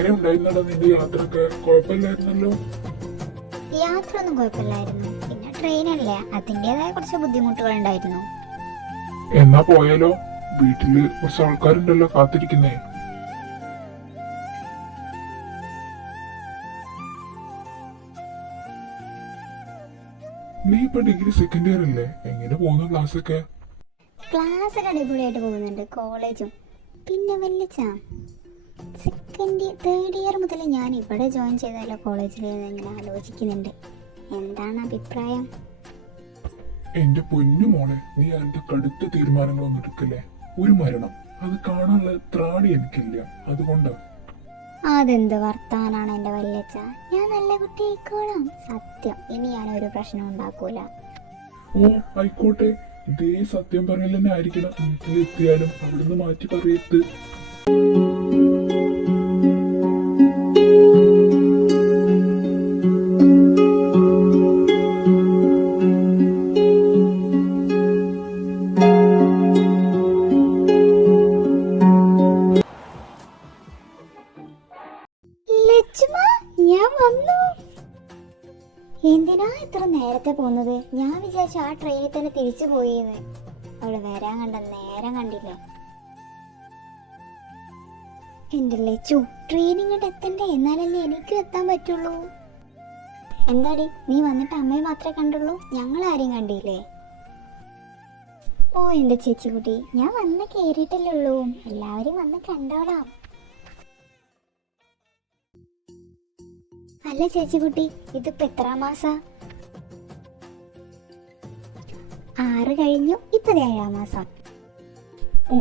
എങ്ങനെ ഉണ്ടായിരുന്നല്ലോ നിന്റെ യാത്രയൊക്കെ? കുഴപ്പമില്ലായിരുന്നല്ലോ? യാത്ര ഒന്നും കുഴപ്പമില്ലായിരുന്നു. പിന്നെ ട്രെയിനല്ലേ, അതിൻ്റെതായ കുറച്ച് ബുദ്ധിമുട്ടുകൾ ഉണ്ടായിരുന്നു. എന്നാ പോയാലോ? വീട്ടില് കുറച്ച് ആൾക്കാരുണ്ടല്ലോ കാത്തിരിക്കുന്നേ. നീ ഇപ്പൊ ഡിഗ്രി സെക്കൻഡ് ഇയർ അല്ലേ? എങ്ങനെ പോകുന്നു ക്ലാസ്സൊക്കെ? ക്ലാസ് ഒക്കെ അടിപൊളിയായിട്ട് പോകുന്നുണ്ട്, കോളേജും. പിന്നെ വല്ലിച്ച തേർഡ് ഇയർ മുതൽ ഞാൻ ഇവിടെ ജോയിൻ ചെയ്താലോ കോളേജിൽ ഇങ്ങനെ ആലോചിക്കുന്നുണ്ട്. എന്താണ് അഭിപ്രായം? എന്റെ പൊന്നു മോളെ, നീ അതിന്റെ കടുത്ത തീരുമാനങ്ങളൊന്നും എടുക്കല്ലേ. ഒരു മരണം അത് കാണാനുള്ള ത്രാണി എനിക്കില്ല, അതുകൊണ്ടാ. അതെന്ത് വർത്താനാണ് എൻ്റെ വല്യച്ഛ, ഞാൻ നല്ല കുട്ടി ആയിക്കോളാം. സത്യം, ഇനി ഞാനൊരു പ്രശ്നം ഉണ്ടാക്കൂല. ഓ ആയിക്കോട്ടെ, ഇതേ സത്യം പറയൽ തന്നെ ആയിരിക്കണം. വീട്ടിലെത്തിയാലും അവിടുന്ന് മാറ്റി പറയത്ത്. ഞാൻ വന്നു. എന്തിനാ ഇത്ര നേരത്തെ പോകുന്നത്? ഞാൻ വിചാരിച്ചു ആ ട്രെയിനിൽ തന്നെ തിരിച്ചു പോയിന്ന്. അവള് വരാൻ കണ്ട നേരം കണ്ടില്ലേ. എന്റെ ലച്ചു, ട്രെയിനിങ്ങോട്ട് എത്തണ്ടേ? എന്നാലല്ലേ എനിക്കും എത്താൻ പറ്റുള്ളൂ. എന്താടി നീ വന്നിട്ട് അമ്മയെ മാത്രമേ കണ്ടുള്ളൂ, ഞങ്ങൾ ആരെയും കണ്ടില്ലേ? ഓ എന്റെ ചേച്ചിക്കുട്ടി, ഞാൻ വന്ന് കേറിയിട്ടല്ലേ ഉള്ളൂ, എല്ലാവരും വന്ന് കണ്ടോളാം. അല്ല ചേച്ചിക്കുട്ടി, ഇതിപ്പോ എത്രാം മാസാ? 6 കഴിഞ്ഞു, ഇപ്പൊ 7-ാം മാസം. ഓ,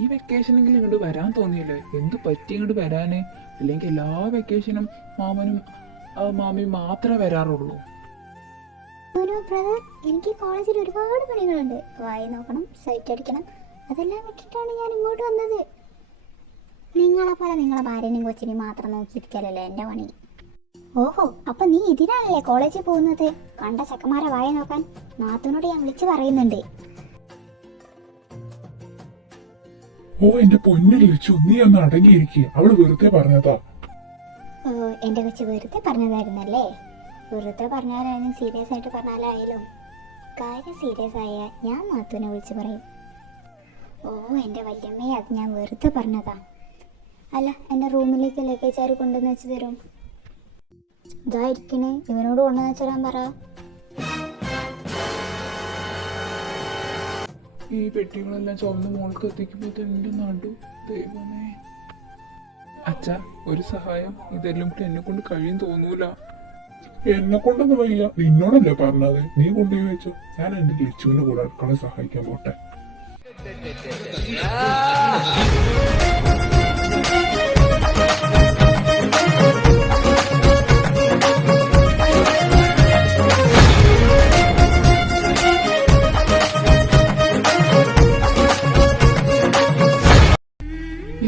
ഈ വെക്കേഷനെങ്കിലും ഇങ്ങോട്ട് വരാൻ തോന്നിയില്ലേ? എന്ത് പറ്റി ഇങ്ങോട്ട് വരാന്? അല്ലെങ്കിൽ എല്ലാ വെക്കേഷനും മാമനും മാമിയും മാത്രമേ വരാറുള്ളൂ. ബ്രദർ, എനിക്ക് കോളേജിൽ ഒരുപാട് പണികളുണ്ട്. വായി നോക്കണം, സൈറ്റ് അടിക്കണം, അതെല്ലാം വിട്ടിട്ടാണ് ഞാൻ ഇങ്ങോട്ട് വന്നത്. നിങ്ങളെ പോലെ നിങ്ങളെ ഭാര്യനെയും കൊച്ചിനെയും മാത്രം നോക്കിയിരിക്കലല്ലേ എൻ്റെ പണി. ഓഹോ, അപ്പൊ നീ ഇതിനാണല്ലേ കോളേജിൽ പോകുന്നത്? കണ്ട ചെക്കന്മാരെ വായ നോക്കാൻ നാത്തൂനോട് ഞാൻ വിളിച്ചു പറയുന്നുണ്ട്. ഓ എന്റെ പൊന്നിൽ വെച്ചു, നീ ഒന്ന് അടങ്ങിയിരിക്കുക. അവള് വെറുതെ പറഞ്ഞതാ. ഓ എന്റെ കൊച്ചു വെറുതെ പറഞ്ഞതായിരുന്നല്ലേ? വെറുതെ പറഞ്ഞാലായാലും സീരിയസ് ആയിട്ട് പറഞ്ഞാലായാലും കാര്യം സീരിയസ് ആയ ഞാൻ നാത്തൂനെ വിളിച്ചു പറയും. ഓ എന്റെ വല്യമ്മയെ, അത് ഞാൻ വെറുതെ പറഞ്ഞതാ. അല്ല, എന്റെ റൂമിലേക്ക് ലഗേജ് ആര് കൊണ്ടുവന്ന് വെച്ച് തരും? ഇതായിരിക്കണേ, ഇവനോട് കൊണ്ടുവന്ന് വെച്ചാൻ പറ. ഈ പെട്ടികളെല്ലാം ചുവന്ന് മോൾക്ക് എത്തിക്കുമ്പോ എന്റെ നടു, ദൈവമേ. അച്ഛാ, ഒരു സഹായം, ഇതെല്ലാം കൂടി എന്നെ കൊണ്ട് കഴിയും തോന്നൂല. എന്നെ കൊണ്ടൊന്നും വയ്യ, നിന്നോടല്ലേ പറഞ്ഞത്. നീ കൊണ്ടുപോയി വെച്ചോ, ഞാൻ എന്റെ ലച്ചുവിന്റെ കൂടെ അടുക്കള സഹായിക്കാൻ പോട്ടെ.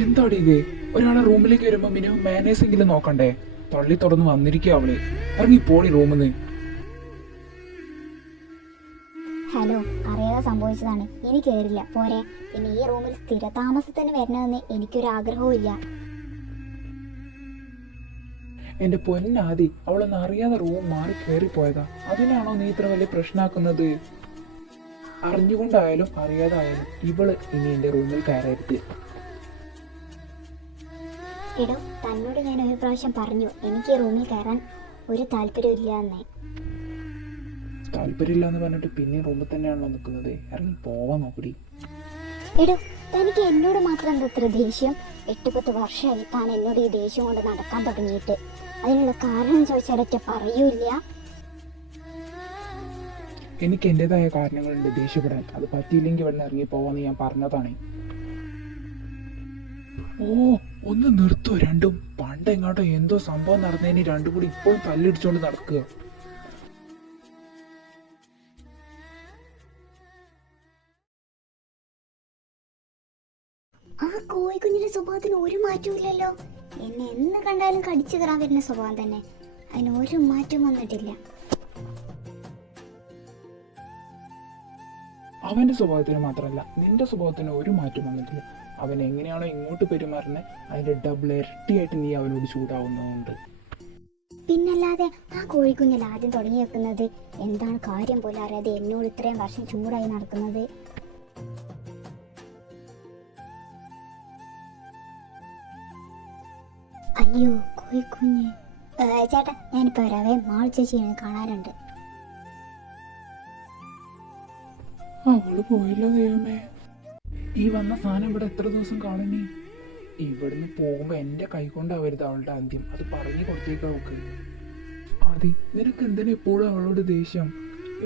എന്താടി ഇത്? ഒരാളെ റൂമിലേക്ക് വരുമ്പോ മിനിമം മാനേഴ്സ് എങ്കിലും നോക്കണ്ടേ? തള്ളി തുറന്ന് വന്നിരിക്കുക അവള്. ഇറങ്ങി പോടി റൂമിന്ന്. ഹലോ, അറിയാതെ സംഭവിച്ചതാണ്, ഇനി കേറില്ല പോരെ. പിന്നെ ഈ റൂമിൽ സ്ഥിരതാമസത്തിന് വരണമെന്ന് എനിക്കൊരു ആഗ്രഹവും ഇല്ല. എന്റെ പൊന്നാദി, അവളൊന്ന് അറിയാതെ റൂം മാറി കയറിപ്പോയതാ. അതിനാണോ നീ ഇത്ര വലിയ പ്രശ്നമാക്കുന്നത്? അറിഞ്ഞുകൊണ്ടായാലും അറിയാതായാലും ഇവള് ഇനി എന്റെ റൂമിൽ കയറരുത്. എടോ, തന്നോട് ഞാൻ ഒരു പ്രാവശ്യം പറഞ്ഞു എനിക്ക് ഈ റൂമിൽ കയറാൻ ഒരു താല്പര്യമില്ല എന്നേ. താല്പര്യമില്ല എന്ന് പറഞ്ഞിട്ട് പിന്നെ റൂമിൽ തന്നെയാണല്ലോ നിൽക്കുന്നത്. ഇറങ്ങി പോവാൻ നോക്കടി. എടോ, തനിക്ക് എന്നോട് മാത്രം എന്താ ഇത്ര ദേഷ്യം? 8-10 വർഷമായി താൻ എന്നോട് ഈ ദേഷ്യം കൊണ്ട് നടക്കാൻ തുടങ്ങിയിട്ട്. അതിനുള്ള കാരണം ചോദിച്ചാലൊക്കെ പറയൂല്ല. എനിക്ക് എന്റേതായ കാരണങ്ങളുണ്ട് ദേഷ്യപ്പെടാൻ. അത് പറ്റിയില്ലെങ്കിൽ ഇവിടെ ഇറങ്ങി പോവാന്ന് ഞാൻ പറഞ്ഞതാണ്. ഓ, ഒന്ന് നിർത്തോ രണ്ടും. പണ്ട് എങ്ങോട്ടോ എന്തോ സംഭവം നടന്നതിന് രണ്ടും കൂടി ഇപ്പോഴും തല്ലിടിച്ചോണ്ട് നടക്കുക. ആ കോഴിക്കുഞ്ഞിന്റെ സ്വഭാവത്തിന് ഒരു മാറ്റവും ഇല്ലല്ലോ. എന്നെ എന്ന് കണ്ടാലും കടിച്ചു കയറാൻ വരുന്ന സ്വഭാവം തന്നെ, അതിന് ഒരു മാറ്റവും വന്നിട്ടില്ല. അവന്റെ സ്വഭാവത്തിന് മാത്രമല്ല നിന്റെ സ്വഭാവത്തിന് ഒരു മാറ്റം വന്നിട്ടില്ല. അവൻ എങ്ങനെയാണോ ഇങ്ങോട്ട് പെരുമാറുന്നത് അതിന്റെ ഡബിൾ ഇരട്ടിയായിട്ട് നീ അവനോട് ചൂടാവുന്നതുകൊണ്ട്. പിന്നല്ലാതെ ആ കോഴിക്കുഞ്ഞിൽ ആദ്യം തുടങ്ങി വെക്കുന്നത് എന്താണ് കാര്യം പോലും അറിയാതെ എന്നോട് ഇത്രയും വർഷം ചൂടായി നടക്കുന്നത്. അയ്യോ കോഴിക്കുഞ്ഞ്. ചേട്ടാ ഞാനിപ്പോ വരാവേ, മാൾ ചേച്ചിയെ കാണാനുണ്ട്. അവള് പോയല്ലോ ദൈവമേ. ഈ വന്ന സാധനം ഇവിടെ എത്ര ദിവസം കാണുന്നേ? ഇവിടുന്ന് പോകുമ്പോ എന്റെ കൈ കൊണ്ടാവരുത് അവളുടെ ആദ്യം, അത് പറഞ്ഞു കൊടുത്തേക്ക് അവൾക്ക്. അതി നിനക്ക് എന്തിനാ എപ്പോഴും അവളോട് ദേഷ്യം?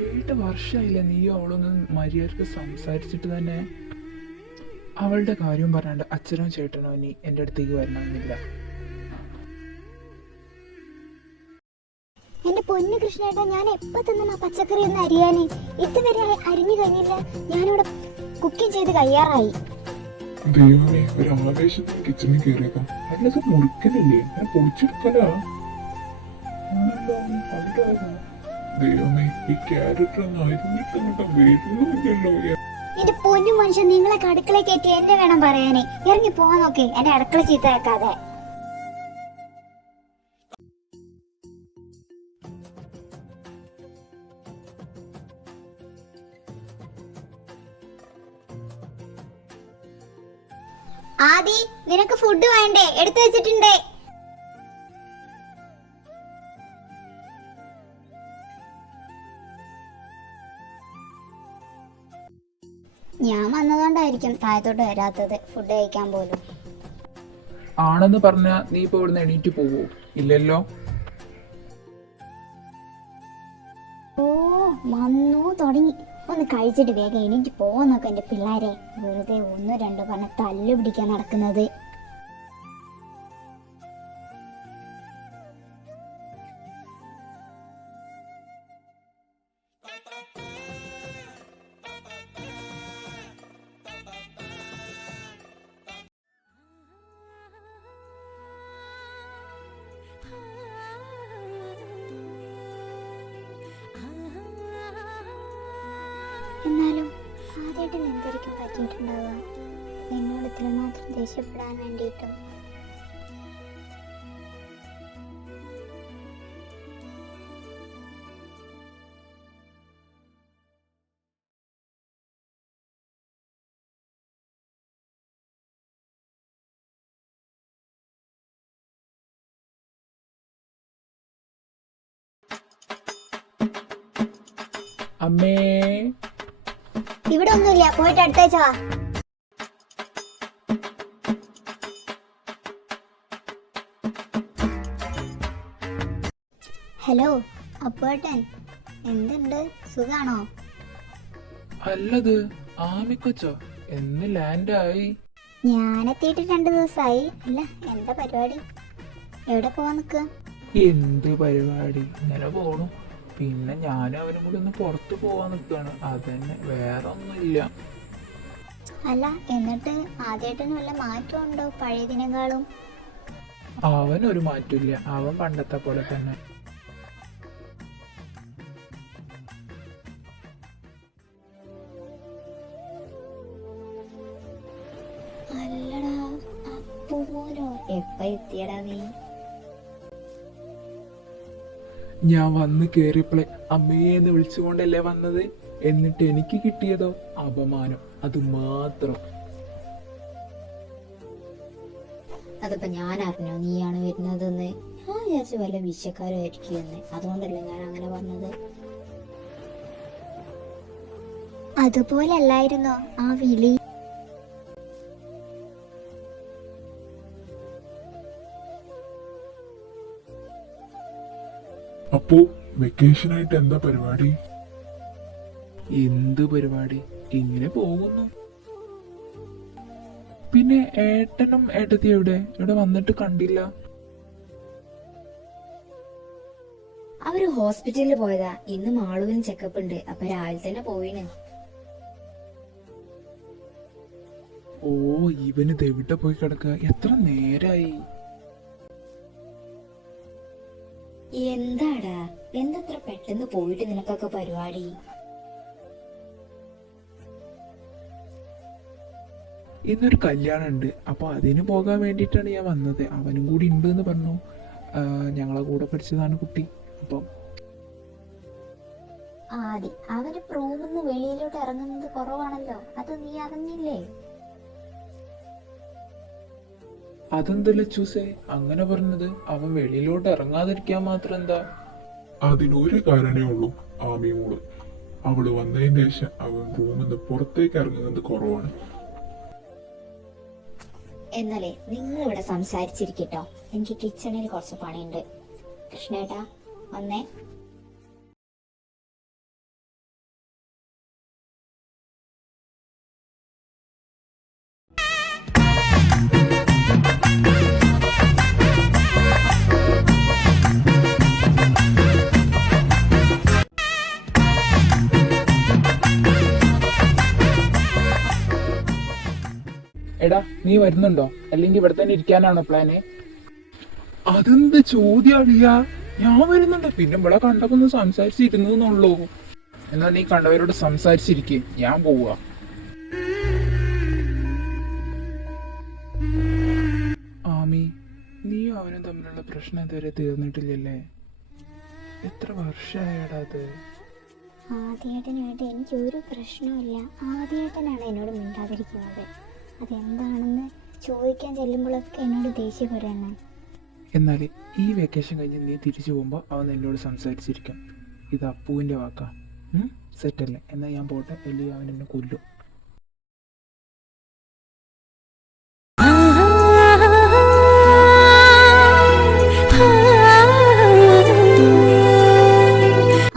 7 വർഷമായില്ല നീയോ അവളൊന്ന് മര്യാദക്ക് സംസാരിച്ചിട്ട് തന്നെ. അവളുടെ കാര്യം പറഞ്ഞാണ്ട് അച്ഛനോ ചേട്ടനോ ഇനി എൻ്റെ അടുത്തേക്ക് വരണമെന്നില്ല. എന്റെ പൊന്നു കൃഷ്ണേട്ടാ, ഞാൻ എപ്പോ തിന്ന പച്ചക്കറി ഒന്ന് അരിയാന് ഇതുവരെ അരിഞ്ഞു കഴിഞ്ഞില്ല. ഞാനിവിടെ കുക്കിംഗ് ചെയ്ത് കഴിയാറായി. ദൈവമേ, ഒരു ആവേശത്തിന് കിച്ചണിൽ കയറിയേക്കാം. അല്ലത് മുറിക്കലല്ലേ, ഞാൻ പൊളിച്ചെടുക്കലാ. ദൈവമേ, ഈ ക്യാരക്ടർ ഒന്നും അരിഞ്ഞിട്ടങ്ങോട്ട് വരുന്നില്ലല്ലോ. എന്റെ പൊന്നു മനുഷ്യൻ, നിങ്ങളെ അടുക്കള കയറ്റി എന്നെ വേണം പറയാനേ. ഇറങ്ങി പോവാൻ നോക്കി, എന്റെ അടുക്കള ചീത്തയാക്കാതെ. ആദി, നിനക്ക് ഫുഡ് വേണ്ടേ? എടുത്തു വെച്ചിട്ടുണ്ട്. ഞാൻ വന്നതുകൊണ്ടായിരിക്കും താഴത്തോട്ട് വരാത്തത്, ഫുഡ് കഴിക്കാൻ പോലും. ആണെന്ന് പറഞ്ഞാ നീ ഇപ്പൊ ഇവിടുന്ന് എണീറ്റ് പോവോ? ഇല്ലല്ലോ. ഓ വന്നു തുടങ്ങി. ഒന്ന് കഴിച്ചിട്ട് വേഗം എണീറ്റ് പോവാന്നൊക്കെ എന്റെ പിള്ളേരെ. വെറുതെ 1-2 പറഞ്ഞ തല്ല് പിടിക്കാൻ നടക്കുന്നത്. എന്നാലും ആദ്യമായിട്ട് എന്തായിരിക്കും പറ്റിയിട്ടുണ്ടാവുക എന്നോട് ഇത്രമാത്രം ദേഷ്യപ്പെടാൻ വേണ്ടിയിട്ടും? അമ്മേ, ഇവിടെ ഒന്നുമില്ല, പോയിട്ട് അടുത്തേച്ചാ. ഹലോ അപ്പോട്ടൻ, എന്തുണ്ട്, സുഖാണോ? അല്ലത് ആമിക്കൊച്ചോ എന്ന് ലാൻഡായി? ഞാനെത്തിയിട്ട് 2 ദിവസമായി. അല്ല, എന്താ പരിപാടി? എവിടെ പോവാൻ നിൽക്കുക? എന്ത് പരിപാടി, ഇങ്ങനെ പോണു. പിന്നെ ഞാനും അവനും കൂടി ഒന്ന് പുറത്ത് പോവാൻ നിൽക്കുകയാണ്, അതന്നെ, വേറെ ഒന്നുമില്ല. അല്ല, എന്നിട്ട് ആദ്യമായിട്ടൊന്നും വല്ല മാറ്റം ഉണ്ടോ പഴയതിനേക്കാളും? അവനൊരു മാറ്റമില്ല, അവൻ പണ്ടത്തെ പോലെ തന്നെ. അല്ലടാ, അപ്പൂനോ എപ്പ എത്തിയടാ നീ? ഞാൻ വന്ന് കേറിയപ്പോളെ അമ്മയെന്ന് വിളിച്ചുകൊണ്ടല്ലേ വന്നത്. എന്നിട്ട് എനിക്ക് കിട്ടിയതോ അപമാനം, അത് മാത്രം. അതിപ്പോ ഞാൻ അറിഞ്ഞോ നീയാണ് വരുന്നതെന്ന്? ഞാൻ വിചാരിച്ചു വല്ല വിഷക്കാരായിരിക്കും എന്ന്, അതുകൊണ്ടല്ലേ ഞാൻ അങ്ങനെ പറഞ്ഞത്. അതുപോലെ അല്ലായിരുന്നോ ആ വിളി? അപ്പോ വെക്കേഷൻ ആയിട്ട് എന്താ പരിപാടി? എന്ത് പരിപാടി, ഇങ്ങനെ പോകുന്നു. പിന്നെ ഏട്ടനും ഏട്ടത്തി ഇവിടെ വന്നിട്ട് കണ്ടില്ല. അവര് ഹോസ്പിറ്റലിൽ പോയതാ. ഇന്ന് മാളുവിന് ചെക്കപ്പ് ഉണ്ട്, അപ്പൊ രാവിലെ തന്നെ പോയിന്. ഓ, ഇവന് എവിടെ പോയി കിടക്കുക, എത്ര നേരായി? എന്താടാ, എന്തത്ര പെട്ടെന്ന് പോയിട്ട് നിനക്കൊക്കെ പരിപാടി? ഇന്നൊരു കല്യാണം ഉണ്ട്, അപ്പോൾ അതിന് പോകാൻ വേണ്ടിയിട്ടാണ് ഞാൻ വന്നത്. അവനും കൂടി ഉണ്ട് എന്ന് പറഞ്ഞു. ഞങ്ങളെ കൂടെ പഠിച്ചതാണ് കുട്ടി. അപ്പം ആദി, അവര് റൂമിൽ നിന്ന് വെളിയിലോട്ട് ഇറങ്ങുന്നത് കുറവാണല്ലോ, അത് നീ അറിഞ്ഞില്ലേ? അതെന്തല്ല ചൂസേ അങ്ങനെ പറഞ്ഞത്? അവൻ വെളിയിലോട്ട് ഇറങ്ങാതിരിക്കാൻ മാത്രം എന്താ? അതിനൊരു കാരണേ ഉള്ളൂ ആമി മോള്. അവള് വന്നതിന് ശേഷം അവൻ റൂമിൽ നിന്ന് പുറത്തേക്ക് ഇറങ്ങുന്നത് കുറവാണ്. എന്നാലേ നിങ്ങൾ ഇവിടെ സംസാരിച്ചിരിക്കട്ടോ, എനിക്ക് കിച്ചണിൽ കുറച്ച് പണിയുണ്ട്. കൃഷ്ണേട്ടാ വന്നേ. എടാ നീ വരുന്നുണ്ടോ, അല്ലെങ്കിൽ ഇവിടെ തന്നെ ഇരിക്കാനാണോ പ്ലാന്? അതെന്ത് ചോദ്യാളിയാ? ഞാൻ വരുന്നുണ്ട്, പിന്നെ ഇവിടെ കണ്ടപ്പോ ഒന്ന് സംസാരിച്ചിരുന്നുള്ളൂ. എന്നാ നീ കണ്ടവരോട് സംസാരിച്ചിരിക്കേ, ഞാൻ പോവുക. ആമി, നീയും അവനും തമ്മിലുള്ള പ്രശ്നം ഇതുവരെ തീർന്നിട്ടില്ലല്ലേ? എത്ര വർഷമായടാ അത്? ആദ്യേട്ടനായിട്ട് എനിക്ക് ഒരു പ്രശ്നമില്ല. ആദ്യേട്ടനാണ് എന്നോട് മിണ്ടാതിരിക്കുന്നത്. അതെന്താണെന്ന് ചോദിക്കാൻ ചെല്ലുമ്പോഴൊക്കെ എന്നോട് ദേഷ്യപ്പെടുകയാണ്. എന്നാൽ ഈ വെക്കേഷൻ കഴിഞ്ഞ് നീ തിരിച്ചു പോകുമ്പോൾ അവൻ എന്നോട് സംസാരിച്ചിരിക്കും. ഇത് അപ്പുവിൻ്റെ വാക്കാ. സെറ്റല്ലേ? എന്നാൽ ഞാൻ പോട്ടെ, അല്ലെങ്കിൽ അവൻ എന്നെ കൊല്ലും.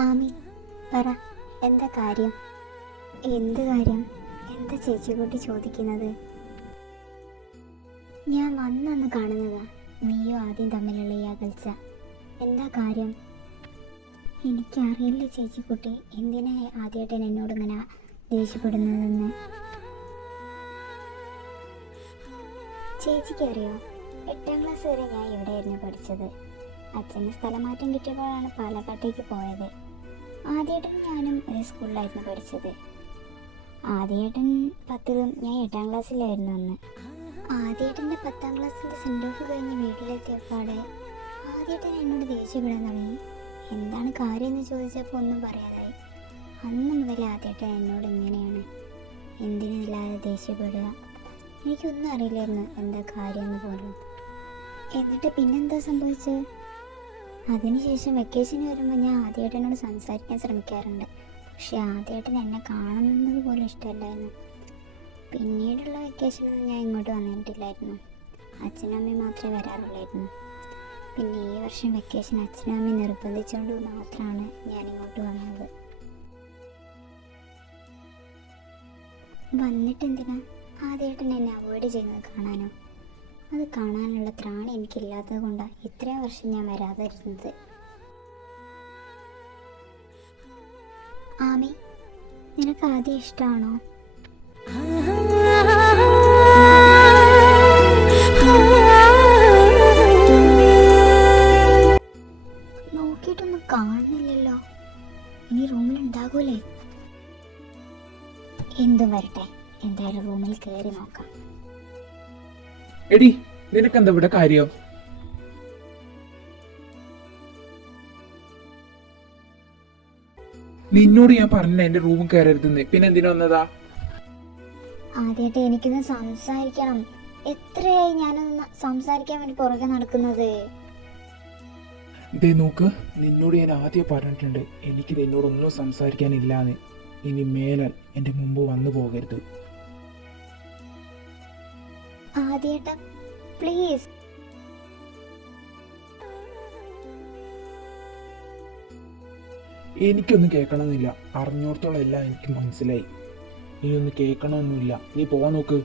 ആമി പറ, എന്താ കാര്യം? എന്ത് കാര്യം? എന്താ ചേച്ചിക്കുട്ടി ചോദിക്കുന്നത്? ഞാൻ വന്നന്ന് കാണുന്നതാ നീയോ ആദ്യം തമ്മിലുള്ള ഈ അകൽച്ച. എന്താ കാര്യം? എനിക്കറിയില്ല ചേച്ചിക്കുട്ടി, എന്തിനാ ആദ്യമായിട്ട് എന്നോട് ഇങ്ങനെ ദേഷ്യപ്പെടുന്നതെന്ന്. ചേച്ചിക്കറിയോ, 8ാം ക്ലാസ് വരെ ഞാൻ ഇവിടെയായിരുന്നു പഠിച്ചത്. അച്ഛന് സ്ഥലമാറ്റം കിട്ടിയപ്പോഴാണ് പാലക്കാട്ടേക്ക് പോയത്. ആദ്യേട്ടൻ ഞാനും ഒരു സ്കൂളിലായിരുന്നു പഠിച്ചത്. ആദ്യേട്ടൻ 10 ഞാൻ 8ാം ക്ലാസ്സിലായിരുന്നു അന്ന്. ആദ്യേട്ടൻ്റെ 10ാം ക്ലാസ്സിൻ്റെ സെൻഡ് ഓഫ് കഴിഞ്ഞ് വീട്ടിലെത്തിയപ്പാടെ ആദ്യേട്ടൻ എന്നോട് ദേഷ്യപ്പെടാൻ തുടങ്ങി. എന്താണ് കാര്യം എന്ന് ചോദിച്ചപ്പോൾ ഒന്നും പറയാതായി. അന്ന് മുതൽ ആദ്യേട്ടൻ എന്നോട് ഇങ്ങനെയാണ്, എന്തിനില്ലാതെ ദേഷ്യപ്പെടുക. എനിക്കൊന്നും അറിയില്ലായിരുന്നു എന്താ കാര്യമെന്ന് പോലും. എന്നിട്ട് പിന്നെന്താ സംഭവിച്ചത്? അതിനുശേഷം വെക്കേഷന് വരുമ്പോൾ ഞാൻ ആദ്യേട്ടനോട് സംസാരിക്കാൻ ശ്രമിക്കാറുണ്ട്. പക്ഷെ ആദ്യമായിട്ട് എന്നെ കാണുന്നത് പോലും ഇഷ്ടമല്ലായിരുന്നു. പിന്നീടുള്ള വെക്കേഷനൊന്നും ഞാൻ ഇങ്ങോട്ട് വന്നിട്ടില്ലായിരുന്നു. അച്ഛനും അമ്മയും മാത്രമേ വരാറുള്ളായിരുന്നു. പിന്നെ ഈ വർഷം വെക്കേഷൻ അച്ഛനും അമ്മയും നിർബന്ധിച്ചുകൊണ്ട് മാത്രമാണ് ഞാൻ ഇങ്ങോട്ട് വന്നത്. വന്നിട്ട് എന്തിനാ ആദ്യമായിട്ട് എന്നെ അവോയ്ഡ് ചെയ്യുന്നത് കാണാനോ? അത് കാണാനുള്ള ത്രാണി എനിക്കില്ലാത്തത് കൊണ്ടാണ് ഇത്രയും വർഷം ഞാൻ വരാതിരുന്നത്. ആമി, നിനക്ക് ആദ്യം ഇഷ്ടമാണോ? നോക്കിയിട്ടൊന്നും കാണുന്നില്ലല്ലോ. ഇനി റൂമിലുണ്ടാകൂലേ? എന്തും വരട്ടെ, എന്തായാലും റൂമിൽ കയറി നോക്കാം. എടി, നിനക്കെന്താ ഇവിടെ കാര്യം? നിന്നോട് ഞാൻ പറഞ്ഞ എന്റെ റൂമിൽ കയറരുതെന്ന്, പിന്നെ എന്തിനു വന്നതാ? ആദ്യമായിട്ട് എനിക്കൊന്ന് സംസാരിക്കണം. എത്രയായി ഞാനൊന്ന് സംസാരിക്കാൻ വേണ്ടി പുറകെ നടക്കുന്നത്. ദേ നോക്ക്, നിന്നോട് ഞാൻ ആദ്യം പറഞ്ഞിട്ടുണ്ട് എനിക്ക് നിന്നോടൊന്നും സംസാരിക്കാനില്ലാന്ന്. ഇനി മേലാൽ എന്റെ മുമ്പ് വന്നു പോകരുത്. ആദ്യേട്ടാ പ്ലീസ്. എനിക്കൊന്നും കേൾക്കണമെന്നില്ല. അറിഞ്ഞോടത്തോളം എല്ലാം എനിക്ക് മനസ്സിലായി. ഇനി ഒന്നും കേൾക്കണമെന്നില്ല. നീ പോവാൻ നോക്ക്.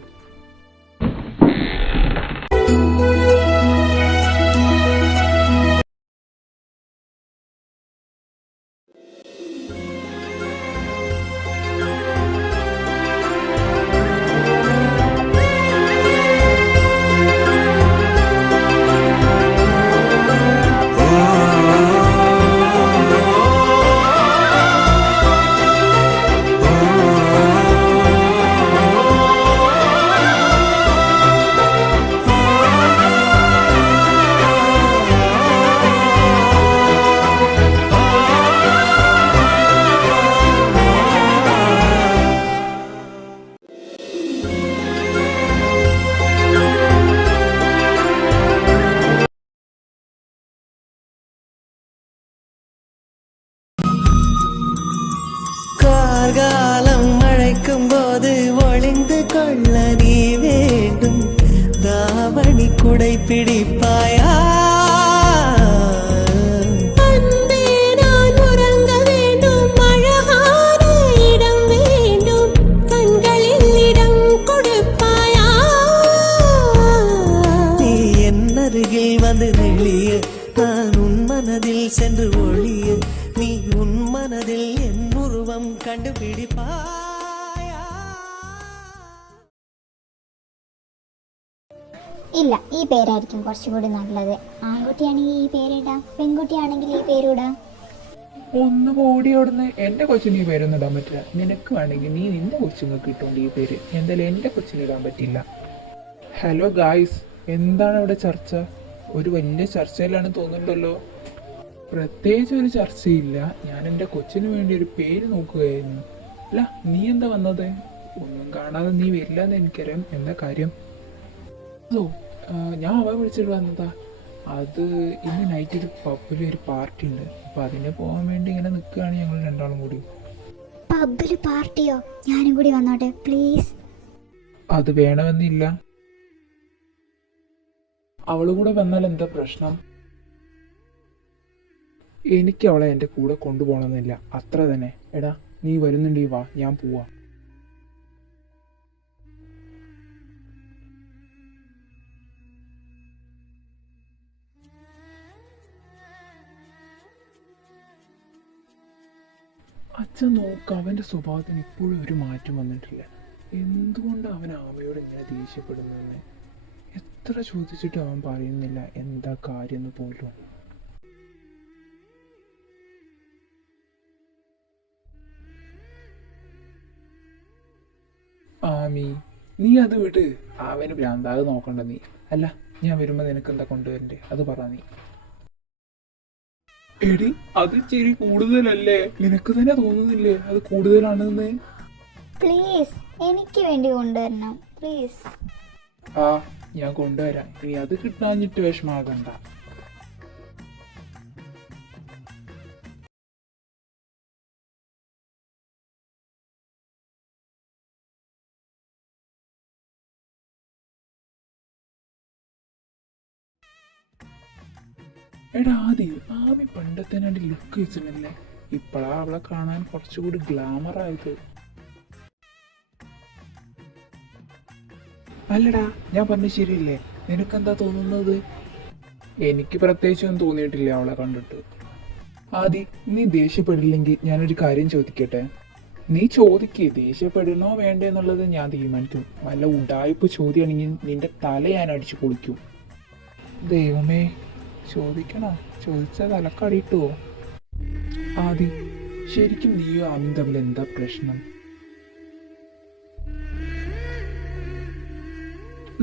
கார்காலம் அழைக்கும் போது ஒளிந்து கொள்ள நீ வேண்டும். தாவணி குடை பிடிப்பாயா? அன்பே நான் உறங்க வேண்டும், அழகான இடம் வேண்டும், கண்களில் இடம் கொடுப்பாயா? நீ என் அருகில் வந்து நெளிய, நான் உன் மனதில் சென்று ஒளிய, நீ உன் மனதில் என் உருவம் கண்டுபிடிப்பாயா? ഇല്ല, ഈ പേരായിരിക്കും കുറച്ചുകൂടി നല്ലത്. ആൺകുട്ടിയാണെങ്കിൽ ഈ പേരിടാം, പെൺകുട്ടിയാണെങ്കിൽ ഈ പേരിടാം. ഒന്ന് ഓടി ഓടുന്ന്. എന്റെ കൊച്ചിന് ഈ പേരൊന്നും ഇടാൻ പറ്റില്ല. നിനക്ക് വേണമെങ്കിൽ നീ നിന്റെ കൊച്ചുങ്ങൾക്ക് ഇട്ടോണ്ട് ഈ പേര്. എന്തായാലും എന്റെ കൊച്ചിന് ഇടാൻ പറ്റില്ല. ഹലോ ഗായ്സ്, എന്താണ് ഇവിടെ ചർച്ച? ഒരു വലിയ ചർച്ചയിലാണ് തോന്നുന്നുണ്ടല്ലോ. പ്രത്യേകിച്ച് ഒരു ചർച്ചയില്ല. ഞാൻ എൻ്റെ കൊച്ചിന് വേണ്ടി ഒരു പേര് നോക്കുകയായിരുന്നു. അല്ല, നീ എന്താ വന്നത്? ഒന്നും കാണാതെ നീ വരില്ല എന്ന് എനിക്കറിയാം. എന്താ കാര്യം? ഓ, ഞാൻ അവ വിളിച്ചിട്ട് വന്നതാ. അത് ഇന്ന് നൈറ്റ് ഒരു പബ്ബിൽ ഒരു പാർട്ടി ഉണ്ട്. അപ്പം അതിന് പോകാൻ വേണ്ടി ഇങ്ങനെ നിൽക്കുകയാണ് ഞങ്ങൾ രണ്ടാളും കൂടി. പബ്ബിൽ പാർട്ടിയോ? ഞാനും കൂടി വന്നോട്ടെ പ്ലീസ്. അത് വേണമെന്നില്ല. അവളും കൂടെ വന്നാൽ എന്താ പ്രശ്നം? എനിക്ക് അവളെ എൻ്റെ കൂടെ കൊണ്ടുപോകണമെന്നില്ല, അത്ര തന്നെ. എടാ, നീ വരുന്നുണ്ടെങ്കിൽ വാ, ഞാൻ പോവാ. അച്ഛൻ നോക്ക്, അവൻ്റെ സ്വഭാവത്തിന് ഇപ്പോഴും ഒരു മാറ്റം വന്നിട്ടില്ല. എന്തുകൊണ്ട് അവൻ ആമയോട് ഇങ്ങനെ ദേഷ്യപ്പെടുന്നതെന്ന് എത്ര ചോദിച്ചിട്ടും അവൻ പറയുന്നില്ല എന്താ കാര്യം എന്ന് പോലും. ആമി, നീ അത് വിട്ട് അവന് ഭ്രാന്താതെ നോക്കണ്ട നീ. അല്ല, ഞാൻ വരുമ്പോ നിനക്ക് എന്താ കൊണ്ടുവരണ്ടേ അത് പറ നീ. എടി, അത് ശരി കൂടുതലല്ലേ? നിനക്ക് തന്നെ തോന്നുന്നില്ലേ അത് കൂടുതലാണെന്ന്? പ്ലീസ്, എനിക്ക് വേണ്ടി കൊണ്ടുവരണം പ്ലീസ്. ആ, ഞാൻ കൊണ്ടുവരാം. നീ അത് കിട്ടാഞ്ഞിട്ട് വിഷമാകണ്ട. എടാ ആമി പണ്ടത്തേനാണ്ട് ലുക്ക് വെച്ചിട്ടല്ലേ? ഇപ്പഴാ അവളെ കാണാൻ കുറച്ചുകൂടി ഗ്ലാമർ ആയത്. അല്ലടാ, ഞാൻ പറഞ്ഞ ശരിയല്ലേ? നിനക്കെന്താ തോന്നുന്നത്? എനിക്ക് പ്രത്യേകിച്ചൊന്നും തോന്നിയിട്ടില്ല അവളെ കണ്ടിട്ട്. നീ ദേഷ്യപ്പെടില്ലെങ്കിൽ ഞാനൊരു കാര്യം ചോദിക്കട്ടെ? നീ ചോദിക്കേ, ദേഷ്യപ്പെടണോ വേണ്ടേ എന്നുള്ളത് ഞാൻ തീരുമാനിക്കും. വല്ല ഉഡായിപ്പ് ചോദ്യമാണെങ്കിൽ നിന്റെ തല ഞാൻ അടിച്ചു പൊളിക്കും. ദൈവമേ, ചോദിക്കണോ? ചോദിച്ചാൽ തലക്കടിയിട്ടുവോ? ശരിക്കും നീയോ ആമിയും തമ്മിൽ എന്താ പ്രശ്നം?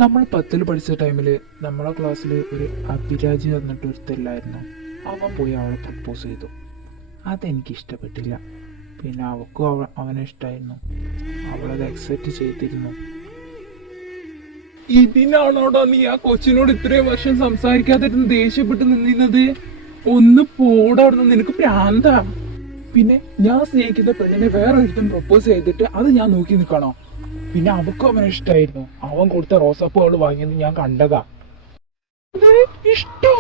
നമ്മൾ 10ൽ പഠിച്ച ടൈമിൽ നമ്മളെ ക്ലാസ്സിൽ ഒരു അഭിരാജ് പറഞ്ഞിട്ട് ഒരുത്തല്ലായിരുന്നു. അവൻ പോയി അവളെ പ്രപ്പോസ് ചെയ്തു. അതെനിക്ക് ഇഷ്ടപ്പെട്ടില്ല. പിന്നെ അവൾക്കും അവനെ ഇഷ്ടമായിരുന്നു. അവളത് അക്സെപ്റ്റ് ചെയ്തിരുന്നു. ഇതിനാണോടാ നീ ആ കൊച്ചിനോട് ഇത്രയും വർഷം സംസാരിക്കാതിരുന്ന് ദേഷ്യപ്പെട്ട് നിന്നിരുന്നത്? ഒന്ന് പോടാടുന്ന, നിനക്ക് പ്രാന്താ. പിന്നെ ഞാൻ സ്നേഹിക്കുന്ന പെണ്ണിനെ വേറെ ഒരുത്തും പ്രപ്പോസ് ചെയ്തിട്ട് അത് ഞാൻ നോക്കി നിൽക്കണോ? പിന്നെ അവക്കും അവനെ ഇഷ്ടമായിരുന്നു. അവൻ കൊടുത്ത റോസാപ്പൂ അവള് വാങ്ങിയത് ഞാൻ കണ്ടതാ. ഇഷ്ടം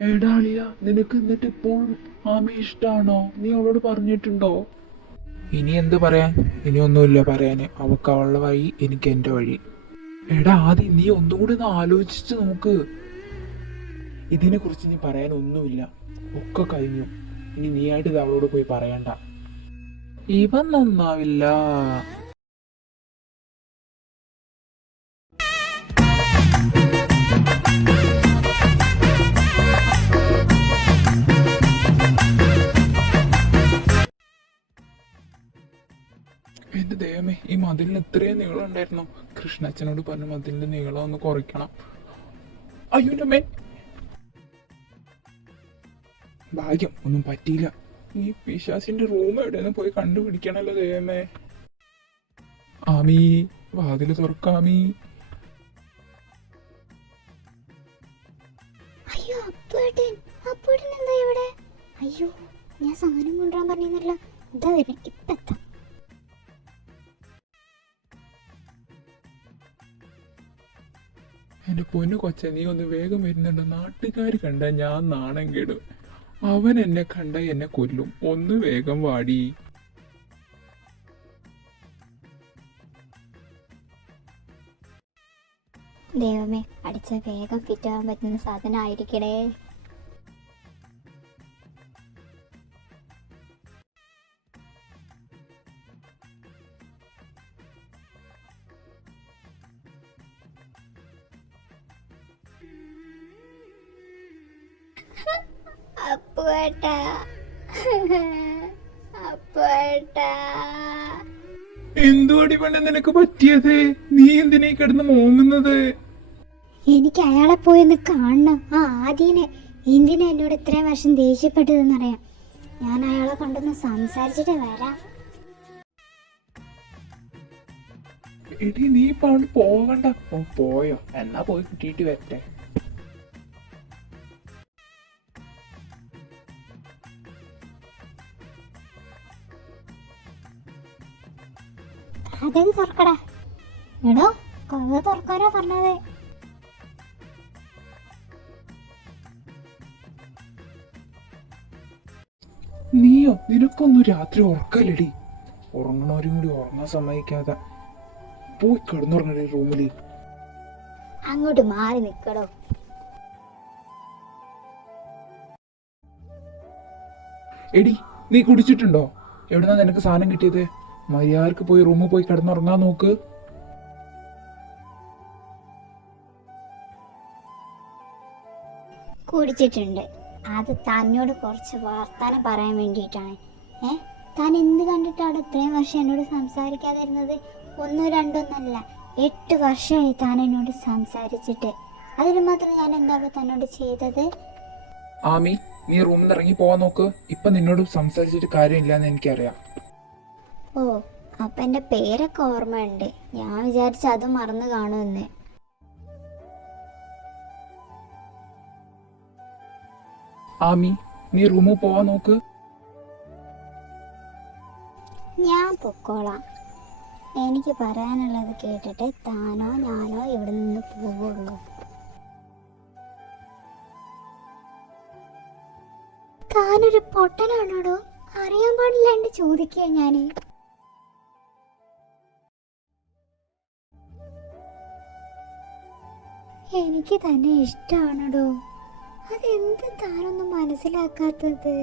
എടാളിയ, നിനക്ക് എന്നിട്ട് ഇപ്പോൾ ആമയെ ഇഷ്ടാണോ? നീ അവളോട് പറഞ്ഞിട്ടുണ്ടോ? ഇനി എന്ത് പറയാൻ? ഇനിയൊന്നുമില്ല പറയാന്. അവൾക്ക് അവളുടെ വഴി, എനിക്ക് എൻ്റെ വഴി. എടാ നീ ഒന്നും കൂടി ഒന്ന് ആലോചിച്ച് നോക്ക്. ഇതിനെ കുറിച്ച് നീ പറയാൻ ഒന്നുമില്ല, ഒക്കെ കഴിഞ്ഞു. ഇനി നീയായിട്ട് ഇത് അവളോട് പോയി പറയണ്ട. ഇവൻ നന്നാവില്ല. എന്റെ ദൈവമേ, ഈ മതിലിന് ഇത്രയും നീളം ഉണ്ടായിരുന്നോ? കൃഷ്ണച്ചനോട് പറഞ്ഞു മതിലിന്റെ നീളം ഒന്ന് കുറയ്ക്കണം. അയ്യോ എൻ്റെ അമ്മേ, ഭാഗ്യം ഒന്നും പറ്റിയില്ല. ഈ പിശാസിന്റെ റൂം എവിടെയെന്ന് പോയി കണ്ടുപിടിക്കണല്ലോ ദൈവമേ. ആമി, വാതില് തുറക്കാമി. അയ്യോ അപ്പുവേട്ടൻ, അപ്പുവേട്ടൻ എന്താ ഇവിടെ? അയ്യോ, ഞാൻ സാധനം കൊണ്ടുവരാൻ പറഞ്ഞിരുന്നല്ലോ. എന്താ വരുന്നത്? ഇപ്പൊ എത്താം. എന്റെ പൊന്നു കൊച്ച, നീ ഒന്ന് വേഗം വരുന്നുണ്ടോ? നാട്ടുകാർ കണ്ട ഞാൻ നാണം കേടും. അവൻ എന്നെ കണ്ട എന്നെ കൊല്ലും. ഒന്ന് വേഗം വാടി. ദൈവമേ, അടിച്ച വേഗം ഫിറ്റ് ആവാൻ പറ്റുന്ന സാധനം ആയിരിക്കണേ. അപ്പുവേട്ടാ, അപ്പുവേട്ടാ. എന്തുവാടി പെണ്ണെ നിനക്ക് പറ്റിയത്? നീ എന്തിനാ ഈ കിടന്ന് മോങ്ങുന്നത്? എനിക്ക് അയാളെ പോയെന്ന് കാണണം. ആ ആദ്യനെ എന്തിനാ എന്നോട് ഇത്രയും വർഷം ദേഷ്യപ്പെട്ടതെന്നറിയാം. ഞാൻ അയാളെ കൊണ്ടൊന്ന് സംസാരിച്ചിട്ട് വരാം. എടി നീ ഇപ്പൊ അവിടെ പോകണ്ട. ഓ പോയോ? എന്നാ പോയി കിട്ടിയിട്ട് വരട്ടെ. കഥക് തുറക്കടാ. എടോ, കഥ തുറക്കാനാ പറഞ്ഞത്. നീയോ? നിനക്കൊന്നും രാത്രി ഉറക്കല്ലടി. ഉറങ്ങണവരും കൂടി ഉറങ്ങാൻ സമ്മതിക്കാതെ പോയി കിടന്നുറങ്ങണ റൂമില്. അങ്ങോട്ട് മാറി നിക്കടോ. എടി നീ കുടിച്ചിട്ടുണ്ടോ? എവിടുന്നാ നിനക്ക് സാധനം കിട്ടിയത്? മര്യാദക്ക് പോയി റൂമിൽ പോയി കിടന്നുറങ്ങാൻ നോക്ക്. കുടിച്ചിട്ടുണ്ട്. അത് തന്നോട് കുറച്ച് വർത്താനം പറയാൻ വേണ്ടിയിട്ടാണ്. താൻ എന്ത് കണ്ടിട്ടാണ് ഇത്രയും വർഷം എന്നോട് സംസാരിക്കാതിരുന്നത്? ഒന്നോ രണ്ടൊന്നല്ല, 8 വർഷമായി താൻ എന്നോട് സംസാരിച്ചിട്ട്. അതിന് മാത്രം ഞാൻ എന്താണ് തന്നോട് ചെയ്തത്? ആമി, നീ റൂമിൽ നിന്ന് ഇറങ്ങി പോവാൻ നോക്ക്. ഇപ്പൊ നിന്നോട് സംസാരിച്ചിട്ട് കാര്യമില്ലാന്ന് എനിക്കറിയാം. ഓ, അപ്പം എൻ്റെ പേരൊക്കെ ഓർമ്മയുണ്ട്. ഞാൻ വിചാരിച്ച അത് മറന്നു കാണുമെന്ന്. ആമി, നീ റൂമിൽ പോവാൻ നോക്ക്. ഞാൻ പൊക്കോളാം. എനിക്ക് പറയാനുള്ളത് കേട്ടിട്ട് താനോ ഞാനോ ഇവിടെ നിന്ന് പോവുള്ളൂ. താനൊരു പൊട്ടനാണോടോ? അറിയാൻ പാടില്ലാണ്ട് ചോദിക്കുക ഞാൻ. എനിക്ക് തന്നെ ഇഷ്ടമാണോടോ? അതെന്ത് താനൊന്നും മനസ്സിലാക്കാത്തത്?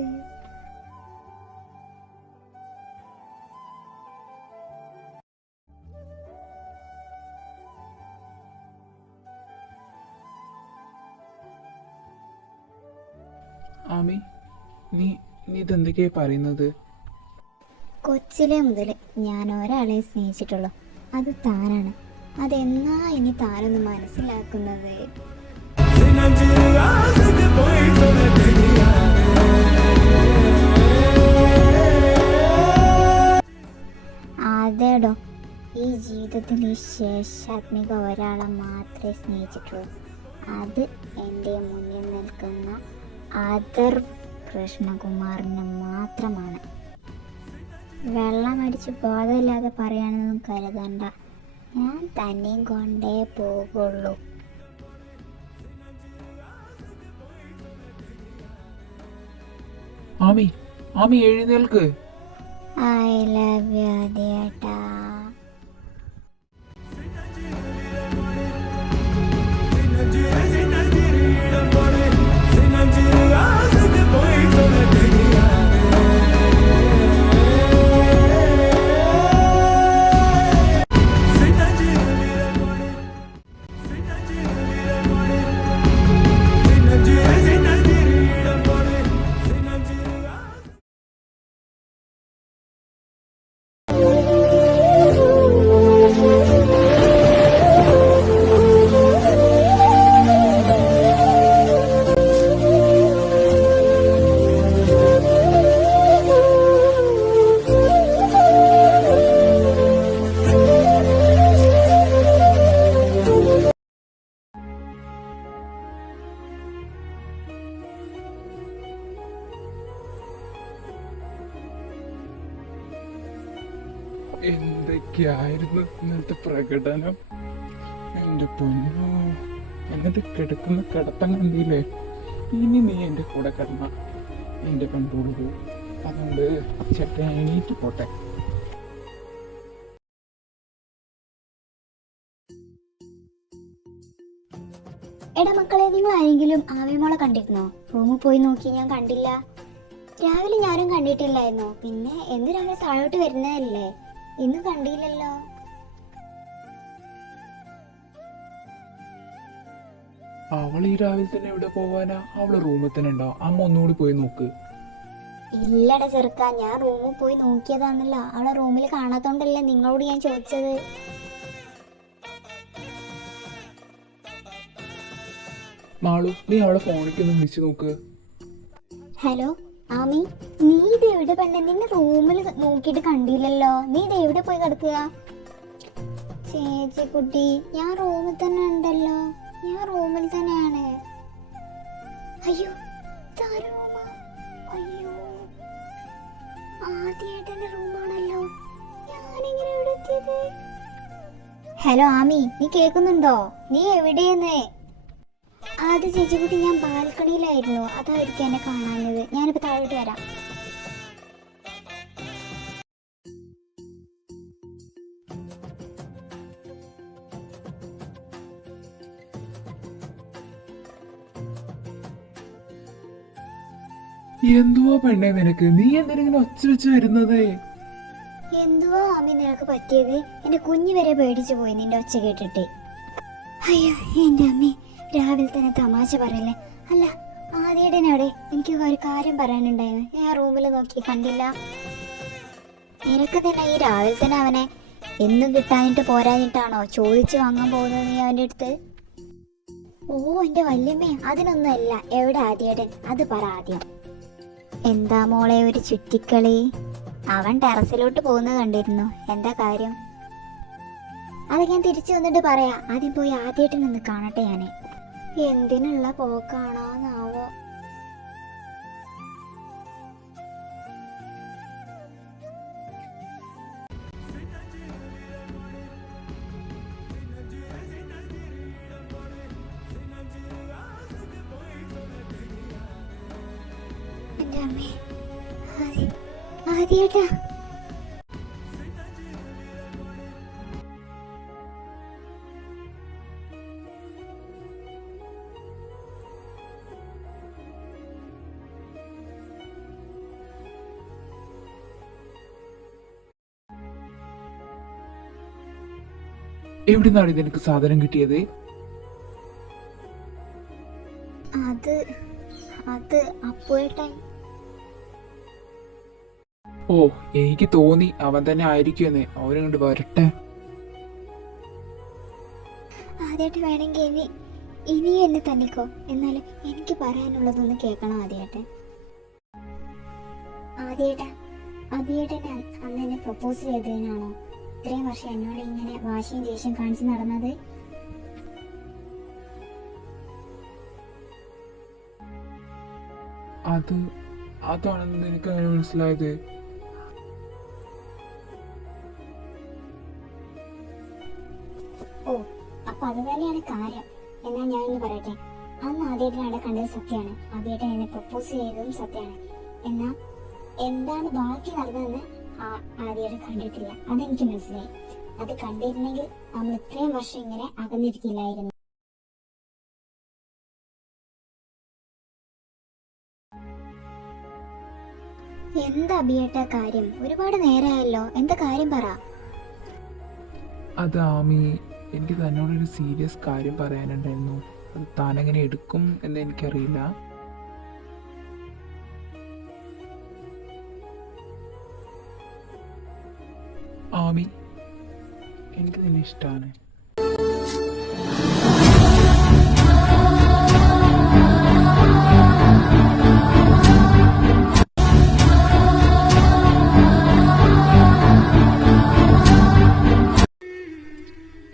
ആമി, നീ നീ ഇതെന്തൊക്കെയാ പറയുന്നത്? കൊച്ചിലെ മുതൽ ഞാൻ ഒരാളെ സ്നേഹിച്ചിട്ടുള്ളൂ. അത് താനാണ്. അതെന്നാ ഇനി താനൊന്ന് മനസ്സിലാക്കുന്നത്? അതേടോ, ഈ ജീവിതത്തിൽ ഈ ശേഷാത്മിക ഒരാളെ മാത്രമേ സ്നേഹിച്ചിട്ടുള്ളൂ. അത് എൻ്റെ മുന്നിൽ നിൽക്കുന്ന ആദർ കൃഷ്ണകുമാറിന് മാത്രമാണ്. വെള്ളമടിച്ച് ബോധമില്ലാതെ പറയാനൊന്നും കരുതണ്ട. ഞാൻ തന്നെയും കൊണ്ടേ പോകുള്ളൂ. ആമി, ആമി എഴുന്നേൽക്ക്. ഐ ലവ് യു ദേട്ടാ. എന്തൊക്കെയായിരുന്നു ഇന്നത്തെ പ്രകടനം. എന്റെ പൊന്നോ, എന്നിട്ട് കിടക്കുന്ന കിടത്തം കണ്ടില്ലേ? ഇനി നീ എന്റെ കൂടെ കിടന്ന എന്റെ കൺട്രോൾ പോകും. അതുകൊണ്ട് ചേട്ടൻ എണീറ്റ് പോട്ടെ. എടാ മക്കളെ, നിങ്ങൾ ആരെങ്കിലും ആവിമോളെ കണ്ടിരുന്നോ? റൂമിൽ പോയി നോക്കി, ഞാൻ കണ്ടില്ല. രാവിലെ ഞാനും കണ്ടിട്ടില്ലായിരുന്നു. പിന്നെ എന്ന് രാവിലെ താഴോട്ട് വരുന്നതല്ലേ, ഇന്നും കണ്ടില്ലല്ലോ. അവൾ ഈ രാവിലെ തന്നെ എവിടെ പോവാനാ? അവള് റൂമിൽ തന്നെ ഉണ്ടാവും. അമ്മ ഒന്നുകൂടി പോയി നോക്ക്. ഇല്ലടാ ചെറുക്ക, ഞാൻ റൂമിൽ പോയി നോക്കിയതാണല്ലോ. അവളെ റൂമിൽ കാണാത്തോണ്ടല്ലേ നിങ്ങളോട് ഞാൻ ചോദിച്ചത്. മാളു, നീ അവളെ ഫോണിലേക്ക് ഒന്ന് വിളിച്ചു നോക്ക്. ഹലോ ആമി, നീ ഇത് എവിടെ പെണ്ണെ? നിന്നെ റൂമിൽ നോക്കിയിട്ട് കണ്ടില്ലല്ലോ. നീ ഇത് എവിടെ പോയി കിടക്കുക? ചേച്ചി കുട്ടി, ഞാൻ റൂമിൽ തന്നെ ഉണ്ടല്ലോ. ഞാൻ റൂമിൽ തന്നെയാണ്. അയ്യോ, ഇതാ റൂമാ? അയ്യോ, ആദ്യമായിട്ടെന്റെ റൂമാണല്ലോ. ഞാനിങ്ങനെ എവിടെ എത്തിയത്? ഹലോ ആമി, നീ കേൾക്കുന്നുണ്ടോ? നീ എവിടെയെന്ന്? അത് ചേച്ചിക്കുട്ടി, ഞാൻ ബാൽക്കണിയിലായിരുന്നു. അതായിരിക്കും എന്നെ കാണാഞ്ഞത്. ഞാനിപ്പോ താഴോട്ട് വരാം. എന്തുവാ പെണ്ണെ നിനക്ക്? നീ എന്തിനെ ഒച്ച വെച്ച് വരുന്നത്? എന്തുവാ ആമി നിനക്ക് പറ്റിയത്? എന്റെ കുഞ്ഞു വരെ പേടിച്ചു പോയി നിന്റെ ഒച്ച കേട്ടിട്ട്. അയ്യോ എന്റെ അമ്മേ, രാവിലെ തന്നെ തമാശ പറയല്ലേ. അല്ല, ആദ്യമായിട്ടെന്നോടെ എനിക്ക് ഒരു കാര്യം പറയാനുണ്ടായിരുന്നു. ഞാൻ റൂമിൽ നോക്കി കണ്ടില്ല. നിനക്ക് തന്നെ ഈ രാവിലെ തന്നെ അവനെ എന്നും കിട്ടാനിട്ട് പോരാഞ്ഞിട്ടാണോ ചോദിച്ചു വാങ്ങാൻ പോകുന്നത് നീ അവൻ്റെ അടുത്ത്? ഓ എന്റെ വല്യമ്മേ, അതിനൊന്നുമല്ല. എവിടെ ആദ്യേട്ടൻ? അത് പറ ആദ്യം. എന്താ മോളെ ഒരു ചുറ്റിക്കളി? അവൻ ടെറസിലോട്ട് പോകുന്നത് കണ്ടിരുന്നു. എന്താ കാര്യം? അത് ഞാൻ തിരിച്ചു വന്നിട്ട് പറയാം. ആദ്യം പോയി ആദ്യേട്ടൻ ഒന്ന് കാണട്ടെ ഞാന്. എന്തിനുള്ള പോക്കാണോന്നാവോ. എന്റെ അമ്മേ, ആദ്യേട്ടാ. എവിടുന്നാണ് നിനക്ക് സാധനം കിട്ടിയത്? അത് അപ്പോഴേട്ടായി. ഓ, എനിക്ക് തോന്നി അവൻ തന്നെ ആയിരിക്കുമെന്ന്. അവനങ്ങോട്ട് വരട്ടെ. ആദ്യമായിട്ട് വേണമെങ്കിൽ ഇനിയും എന്നെ തന്നിക്കോ. എന്നാലും എനിക്ക് പറയാനുള്ളതൊന്ന് കേൾക്കണം ആദ്യമായിട്ട്. ആദ്യമായിട്ട് അന്ന് എന്നെ പ്രപ്പോസ് ചെയ്തതിനാണോ ഇത്രയും വർഷം എന്നോട് ഇങ്ങനെ വാശിയും ദേഷ്യം കാണിച്ച് നടന്നത്? അതാണെന്ന് നിനക്ക് അങ്ങനെ മനസ്സിലായത്? ഓ, അപ്പൊ അത് തന്നെയാണ് കാര്യം. എന്നാൽ ഞാൻ ഒന്ന് പറയട്ടെ. അന്ന് ആദ്യമായിട്ട് അവിടെ കണ്ടത് സത്യമാണ്. ആദ്യമായിട്ട് എന്നെ പ്രപ്പോസ് ചെയ്തതും സത്യമാണ്. എന്നാ എന്താണ് ബാക്കി നടന്നതെന്ന് ആദ്യമായിട്ട് കണ്ടിട്ടില്ല. അതെനിക്ക് മനസ്സിലായി. അത് കണ്ടിരുന്നെങ്കിൽ നമ്മൾ ഇത്രയും വർഷം ഇങ്ങനെ അകന്നിരിക്കില്ലായിരുന്നു. എന്താ അഭിയേട്ട കാര്യം? ഒരുപാട് നേരമായല്ലോ. എന്താ കാര്യം പറ. അത് ആമി, എനിക്ക് തന്നോടൊരു സീരിയസ് കാര്യം പറയാനുണ്ടായിരുന്നു. അത് താനെങ്ങനെ എടുക്കും എന്ന് എനിക്കറിയില്ല. ആമി, എനിക്ക് നിന്നെ ഇഷ്ടമാണ്.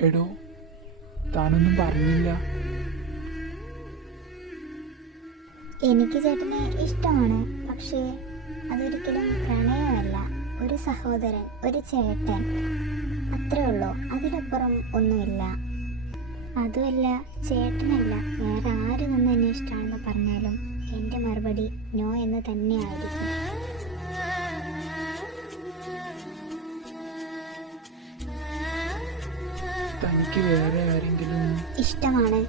എടോ, താനൊന്നും പറഞ്ഞില്ല. എനിക്ക് ചേട്ടനെ ഇഷ്ടമാണ്. പക്ഷേ അതൊരിക്കലും പ്രണയമല്ല. ഒരു സഹോദരൻ, ഒരു ചേട്ടൻ. അത്രേ ഉള്ളൂ, അതിലപ്പുറം ഒന്നുമില്ല. അതുമല്ല, ചേട്ടനല്ല വേറെ ആര് വന്ന് എന്നെ ഇഷ്ടമാണെന്ന് പറഞ്ഞാലും എൻ്റെ മറുപടി നോ എന്ന് തന്നെ ആയിരിക്കും. തനിക്ക് വേറെ ആരെങ്കിലും ഇഷ്ടമാണ്.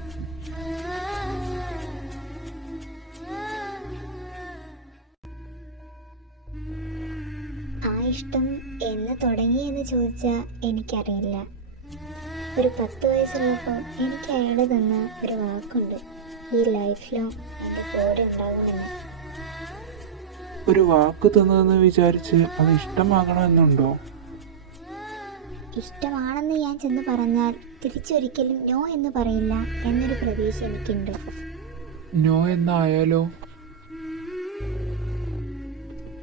ആ ഇഷ്ടം എന്ന് തുടങ്ങിയെന്ന് ചോദിച്ചാൽ എനിക്കറിയില്ല. ഒരു 10 വയസ്സുള്ളപ്പോൾ എനിക്ക് അയാൾ തന്ന ഒരു വാക്കുണ്ട്, ഈ ലൈഫ് ലോങ് എൻ്റെ കൂടെ ഉണ്ടാകുമെന്ന്. ഒരു വാക്ക് തന്നതെന്ന് വിചാരിച്ച് അത് ഇഷ്ടമാകണമെന്നുണ്ടോ? ഇഷ്ടമാണെന്ന് ഞാൻ ചെന്ന് പറഞ്ഞാൽ തിരിച്ചൊരിക്കലും നോ എന്ന് പറയില്ല എന്നൊരു പ്രതീക്ഷ എനിക്കുണ്ട്. നോ എന്നായാലോ?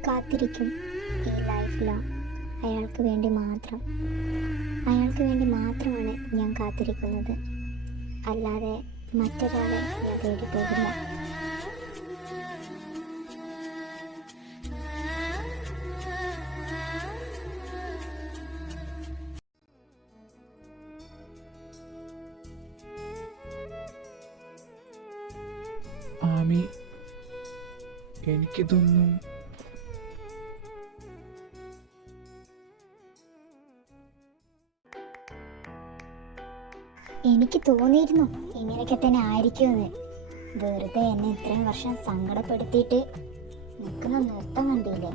കാത്തിരിക്കും ഈ ലൈഫ് ലോങ്. അയാൾക്ക് വേണ്ടി മാത്രമാണ് ഞാൻ കാത്തിരിക്കുന്നത്. അല്ലാതെ മറ്റൊരാളെ ഞാൻ തേടി പോകില്ല. ആമി, എനിക്കിതൊന്നും എനിക്ക് തോന്നിയിരുന്നു ഇങ്ങനെയൊക്കെ തന്നെ ആയിരിക്കുമെന്ന്. വെറുതെ എന്നെ ഇത്രയും വർഷം സങ്കടപ്പെടുത്തിയിട്ട് നിൽക്കുന്ന നൃത്തം കണ്ടില്ലേ?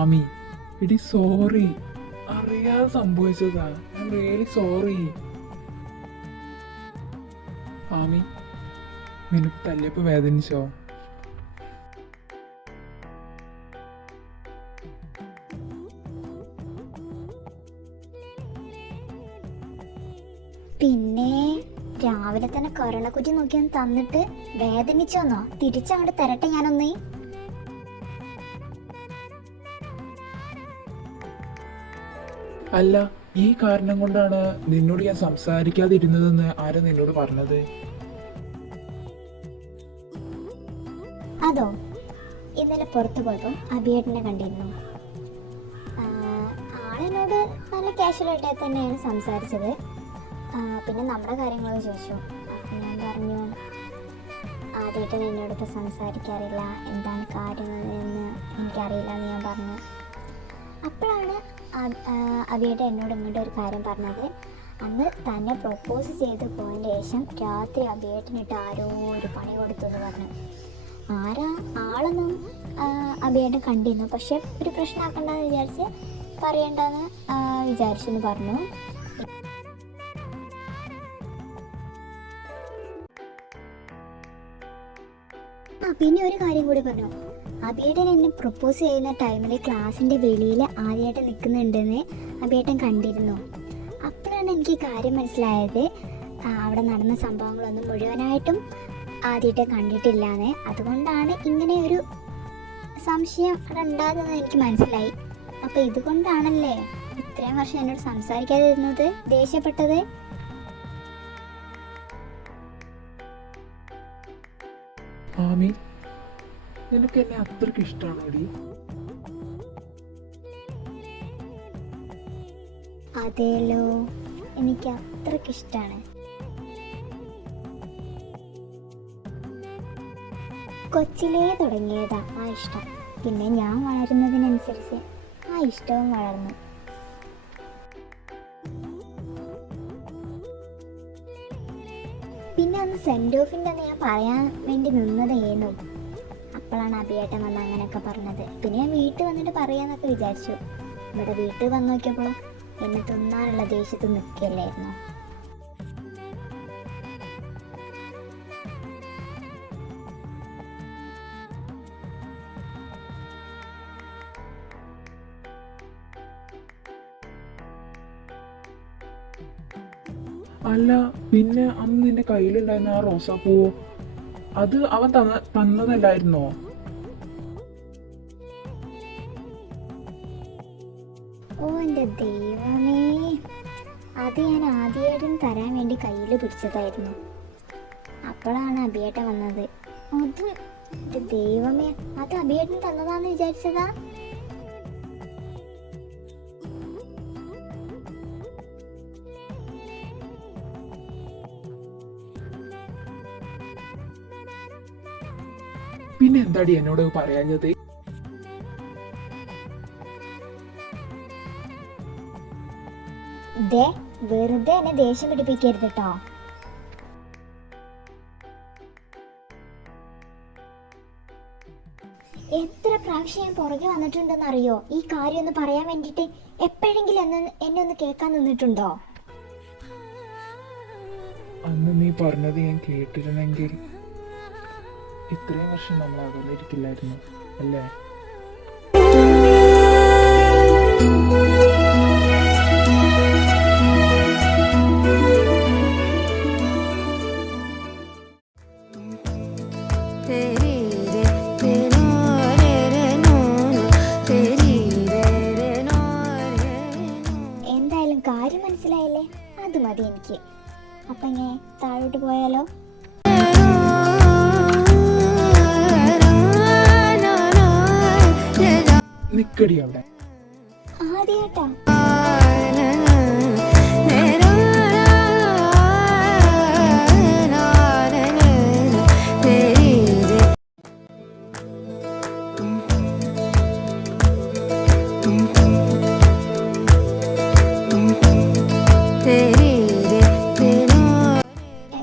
ആമി, ഇടി സോറി, അറിയാതെ സംഭവിച്ചതാ. I am really sorry. Ami, നിനക്ക് തല്ലിയപ്പോ വേദനിച്ചോ? പിന്നെ രാവിലെ തന്നെ കരുണക്കുറ്റി നോക്കിയൊന്ന് തന്നിട്ട് വേദനിച്ചോന്നോ? തിരിച്ചങ്ങോട്ട് തരട്ടെ ഞാനൊന്നേ. അല്ല, ഈ കാരണം കൊണ്ടാണ് നിന്നോട് ഞാൻ സംസാരിക്കാതിരുന്നതെന്ന് ആരാ നിന്നോട് പറഞ്ഞത്? അതോ, ഇന്നലെ പുറത്തു പോയപ്പോൾ അഭിയേട്ടനെ കണ്ടിരുന്നു. ആളെന്നോട് നല്ല കാഷ്വലായിട്ട് തന്നെയാണ് സംസാരിച്ചത്. പിന്നെ നമ്മുടെ കാര്യങ്ങളൊക്കെ ചോദിച്ചു. അപ്പം ഞാൻ പറഞ്ഞു, ആദ്യമായിട്ട് എന്നോടിപ്പോൾ സംസാരിക്കാറില്ല, എന്താണ് കാര്യമെന്ന് എനിക്കറിയില്ല എന്ന് ഞാൻ പറഞ്ഞു. അപ്പോഴാണ് അഭിയേട്ടൻ എന്നോട് ഇങ്ങോട്ട് ഒരു കാര്യം പറഞ്ഞത്. അന്ന് തന്നെ പ്രൊപ്പോസ് ചെയ്ത് പോയതിന് ശേഷം രാത്രി അഭിയേട്ടനിട്ട് ആരോ ഒരു പണി കൊടുത്തു എന്ന് പറഞ്ഞു. ആളൊന്നും അഭിയേട്ടൻ കണ്ടിരുന്നു, പക്ഷെ ഒരു പ്രശ്നമാക്കണ്ടെന്ന് വിചാരിച്ച് പറയണ്ടെന്ന് വിചാരിച്ചെന്ന് പറഞ്ഞു. പിന്നെ ഒരു കാര്യം കൂടി പറഞ്ഞു. അഭിയേട്ടൻ എന്നെ പ്രൊപ്പോസ് ചെയ്യുന്ന ടൈമിൽ ക്ലാസ്സിൻ്റെ വെളിയിൽ ആദ്യമായിട്ട് നിൽക്കുന്നുണ്ടെന്ന് അഭിയേട്ടൻ കണ്ടിരുന്നു. അപ്പോഴാണ് എനിക്ക് കാര്യം മനസ്സിലായത്, അവിടെ നടന്ന സംഭവങ്ങളൊന്നും മുഴുവനായിട്ടും ആദ്യമായിട്ട് കണ്ടിട്ടില്ലാന്ന്. അതുകൊണ്ടാണ് ഇങ്ങനെ ഒരു സംശയം അവിടെ ഉണ്ടാകുന്നത് എനിക്ക് മനസ്സിലായി. അപ്പോൾ ഇതുകൊണ്ടാണല്ലേ ഇത്രയും വർഷം എന്നോട് സംസാരിക്കാതിരുന്നത്, ദേഷ്യപ്പെട്ടത്. ആമി, നിനക്ക് എന്നെ അത്രയ്ക്ക് ഇഷ്ടമാണോടി? അതേലോ, എനിക്ക് അത്രയ്ക്ക് ഇഷ്ടമാണ്. കൊച്ചിലേ തുടങ്ങിയതാ ആ ഇഷ്ടം. പിന്നെ ഞാൻ വളരുന്നതിനനുസരിച്ച് ആ ഇഷ്ടവും വളർന്നു. പിന്നെ അന്ന് സെൻഡ് ഓഫിൻ്റെ ഞാൻ പറയാൻ വേണ്ടി നിന്നതേനു. അപ്പോഴാണ് അഭിയേട്ടൻ വന്ന് അങ്ങനെയൊക്കെ പറഞ്ഞത്. പിന്നെ ഞാൻ വീട്ടിൽ വന്നിട്ട് പറയാന്നൊക്കെ വിചാരിച്ചു. ഇവിടെ വീട്ടിൽ വന്ന് നോക്കിയപ്പോൾ എന്നെ തിന്നാനുള്ള ദേഷ്യത്ത് നിൽക്കില്ലായിരുന്നു. അല്ല, പിന്നെ അന്ന് നിന്റെ കയ്യിലുണ്ടായിരുന്ന ആ റോസാപ്പൂവോ, അത് അവൻ തന്നതല്ലായിരുന്നോ? ഓ എൻ്റെ ദൈവമേ, അത് ഞാൻ ആദ്യമായിട്ടും തരാൻ വേണ്ടി കയ്യിൽ പിടിച്ചതായിരുന്നു. അപ്പോഴാണ് അഭിയേട്ടൻ വന്നത്. അത് എന്റെ ദൈവമേ, അത് അഭിയേട്ടൻ തന്നതാന്ന് വിചാരിച്ചതാ. പിന്നെ എന്താടി എന്നോട് പറയാഞ്ഞത്? ദേ, വെറുതെ എന്നെ ദേഷ്യം പിടിപ്പിക്കരുത് കേട്ടോ. എത്ര പ്രാവശ്യം ഞാൻ പുറകെ വന്നിട്ടുണ്ടെന്ന് അറിയോ ഈ കാര്യം ഒന്ന് പറയാൻ വേണ്ടിട്ട്? എപ്പോഴെങ്കിലും എന്നെ ഒന്ന് കേൾക്കാൻ നിന്നിട്ടുണ്ടോ? അന്ന് നീ പറഞ്ഞത് ഞാൻ കേട്ടിരുന്നെങ്കിൽ ഇത്രയും വർഷം നമ്മൾ അകന്നിരിക്കില്ലായിരുന്നു അല്ലേ? എന്തായാലും കാര്യം മനസ്സിലായില്ലേ? അത് മതി എനിക്ക്. അപ്പൊ ഇങ്ങനെ താഴോട്ട് പോയാലോ? നിക്കടി അവിടെ. ആദ്യാട്ടാ.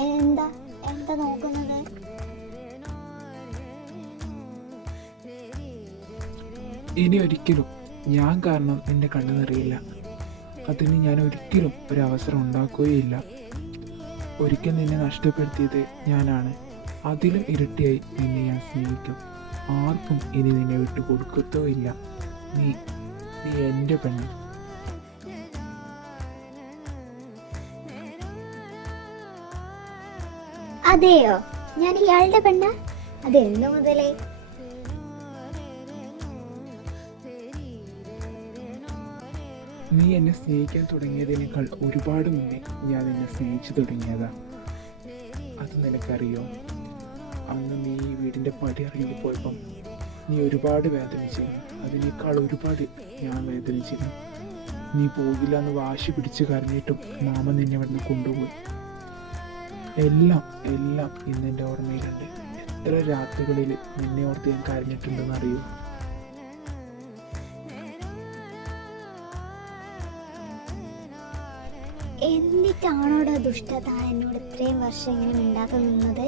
എന്താ എന്താ നോക്കുന്നത്? ഇനി ഒരിക്കലും ഞാൻ കാരണം നിന്റെ കണ്ണു നിറയില്ല. അതിന് ഞാൻ ഒരിക്കലും ഒരു അവസരം ഉണ്ടാക്കുകയില്ല. ഒരിക്കൽ നിന്നെ നഷ്ടപ്പെടുത്തിയത് ഞാനാണ്. അതിലും ഇരട്ടിയായി നിന്നെ ഞാൻ സ്നേഹിക്കും. ആർക്കും ഇനി നിന്നെ വിട്ടു കൊടുക്കത്തോ നീ നീ എൻ്റെ പെണ്ണ്. അതെയോ? ഞാൻ ഇയാളുടെ പെണ്ണ? അതെന്നു മുതലേ? നീ എന്നെ സ്നേഹിക്കാൻ തുടങ്ങിയതിനേക്കാൾ ഒരുപാട് മുന്നേ ഞാൻ നിന്നെ സ്നേഹിച്ചു തുടങ്ങിയതാ. അത് നിനക്കറിയോ? അന്ന് നീ ഈ വീടിൻ്റെ പടി ഇറങ്ങി പോയപ്പം നീ ഒരുപാട് വേദനിച്ചിരുന്നു. അതിനേക്കാൾ ഒരുപാട് ഞാൻ വേദനിച്ചിരുന്നു. നീ പോകില്ല എന്ന് വാശി പിടിച്ച് കരഞ്ഞിട്ടും മാമ നിന്നെ ഇവിടുന്ന് കൊണ്ടുപോയി. എല്ലാം എല്ലാം ഇന്നെൻ്റെ ഓർമ്മയിലുണ്ട്. എത്ര രാത്രികളിൽ നിന്നെ ഓർത്ത് ഞാൻ കരഞ്ഞിട്ടുണ്ടെന്ന് അറിയൂ. എന്നിട്ടാണോടോ ദുഷ്ടത എന്നോട് ഇത്രയും വർഷം ഇങ്ങനെ മിണ്ടാതെ നിന്നത്?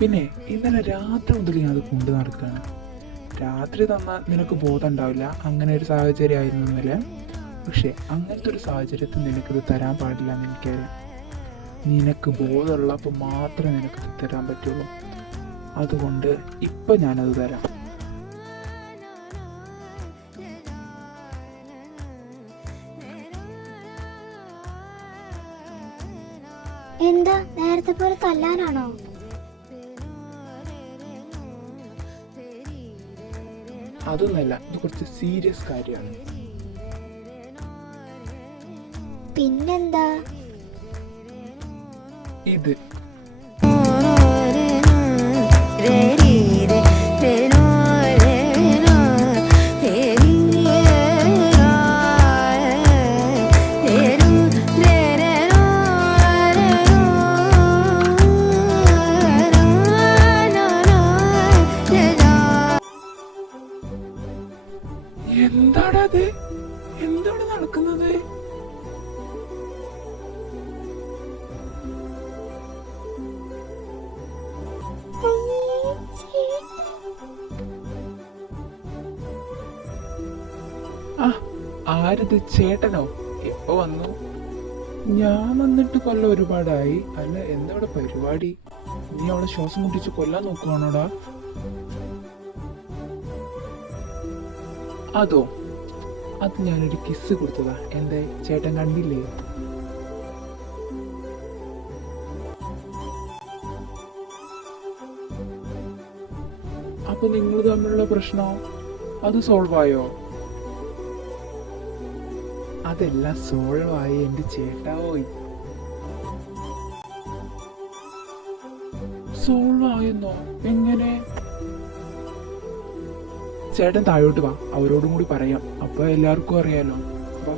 പിന്നെ ഇന്നലെ രാത്രി മുതൽ ഞാൻ അത് കൊണ്ടു നടക്കുകയാണ്. രാത്രി തന്നാൽ നിനക്ക് ബോധം ഉണ്ടാവില്ല. അങ്ങനെ ഒരു സാഹചര്യമായിരുന്നു ഇന്നലെ. പക്ഷെ അങ്ങനത്തെ ഒരു സാഹചര്യത്തിൽ നിനക്കിത് തരാൻ പാടില്ല എന്ന് എനിക്കറിയാം. നിനക്ക് ബോധമുള്ളപ്പോൾ മാത്രമേ നിനക്കിത് തരാൻ പറ്റുള്ളൂ. അതുകൊണ്ട് ഇപ്പം ഞാനത് തരാം. എന്താ നേരത്തെ പോലെ തല്ലാനാണോ? അതൊന്നല്ല, ഇത് കുറച്ച് സീരിയസ് കാര്യമാണ്. പിന്നെന്താ? ഇത് എന്താണത്? എന്താണ് നടക്കുന്നത്? ആരത്? ചേട്ടനോ? എപ്പോ വന്നു? ഞാൻ വന്നിട്ട് കൊല്ലം ഒരുപാടായി. അല്ല, എന്താ ഇവിടെ പരിപാടി? നീ അവളെ ശ്വാസം മുട്ടിച്ച് കൊല്ലാൻ നോക്കുവാണോടാ? അതോ? അത് ഞാനൊരു കിസ് കൊടുത്തതാ. എന്തേ, ചേട്ടൻ കണ്ടില്ലേ? അപ്പൊ നിങ്ങൾ തമ്മിലുള്ള പ്രശ്നം അത് സോൾവ് ആയോ? ഇതെല്ലാം സോൾവ് ആയി എന്റെ ചേട്ടാ. പോയി സോൾവ് ആയെന്നോ? എങ്ങനെ? ചേട്ടൻ താഴോട്ട് വാ, അവരോടും കൂടി പറയാം, അപ്പൊ എല്ലാവർക്കും അറിയാലോ. വാ.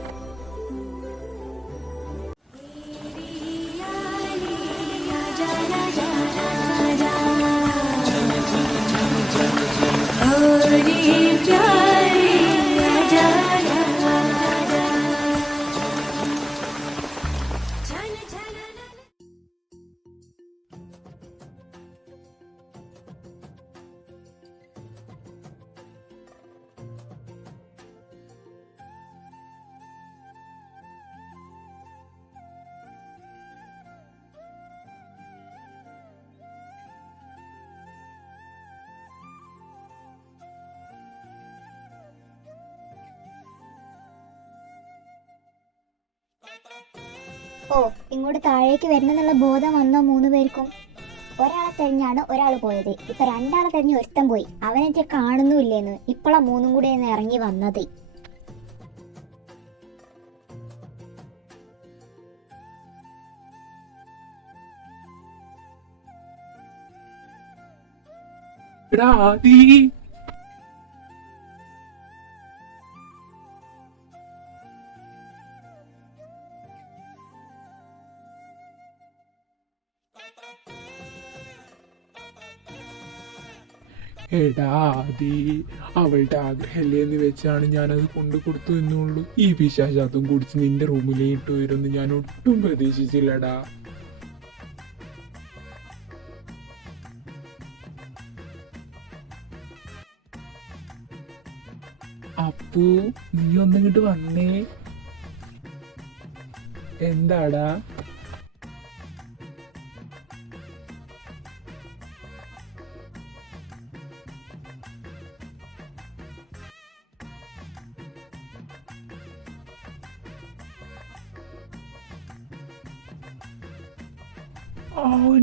ഓ, ഇങ്ങോട്ട് താഴേക്ക് വരുന്നെന്നുള്ള ബോധം വന്നോ 3 പേർക്കും? ഒരാളെ തെരഞ്ഞാണ് ഒരാൾ പോയത്. ഇപ്പൊ 2 ആളെ തെരഞ്ഞ് ഒരുത്തൻ പോയി. അവനെ കാണുന്നുമില്ലേന്ന് ഇപ്പോഴാ 3 കൂടെ ഒന്ന് ഇറങ്ങി വന്നത്. എടാ ആദി, എടാ ആദി, അവളുടെ ആഗ്രഹമല്ലേ എന്ന് വെച്ചാണ് ഞാനത് കൊണ്ടു കൊടുത്തു എന്നുള്ളൂ. ഈ പിശാച് അതും കുടിച്ച് നിന്റെ റൂമിലേക്ക് വരുമെന്ന് ഞാൻ ഒട്ടും പ്രതീക്ഷിച്ചില്ലടാ. അപ്പു, നീ ഒന്നിങ്ങോട്ട് വന്നേ. എന്താടാ?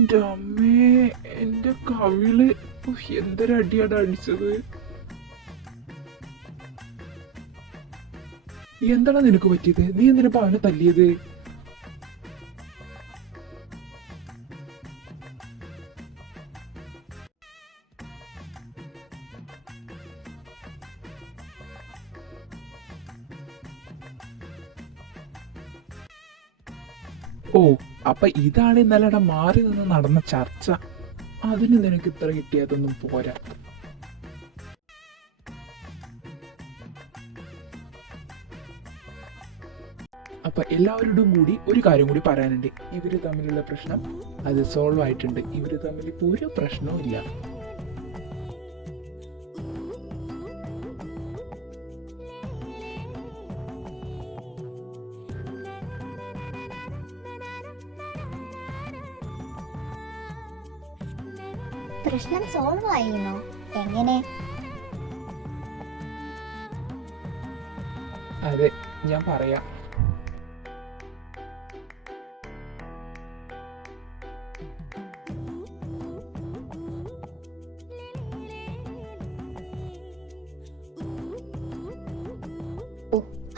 എന്റെ അമ്മേ, എന്റെ കവിള് എന്തൊരടിയാടാ അടിച്ചത്. എന്താണ് നിനക്ക് പറ്റിയത്? നീ എന്തിനാ അവനെ തല്ലിയത്? ഓ, അപ്പൊ ഇതാണ് ഇന്നലെ മാറി നിന്ന് നടന്ന ചർച്ച. അതിന് നിനക്ക് ഇത്ര കിട്ടിയതൊന്നും പോരാ. അപ്പൊ എല്ലാവരോടും കൂടി ഒരു കാര്യം കൂടി പറയാനുണ്ട്. ഇവര് തമ്മിലുള്ള പ്രശ്നം അത് സോൾവ് ആയിട്ടുണ്ട്. ഇവര് തമ്മിൽ ഇപ്പൊ ഒരു പ്രശ്നവും ഇല്ല. പ്രശ്നം സോൾവ് ആയിരുന്നോ? എങ്ങനെ? അതെ, ഞാൻ പറയാം.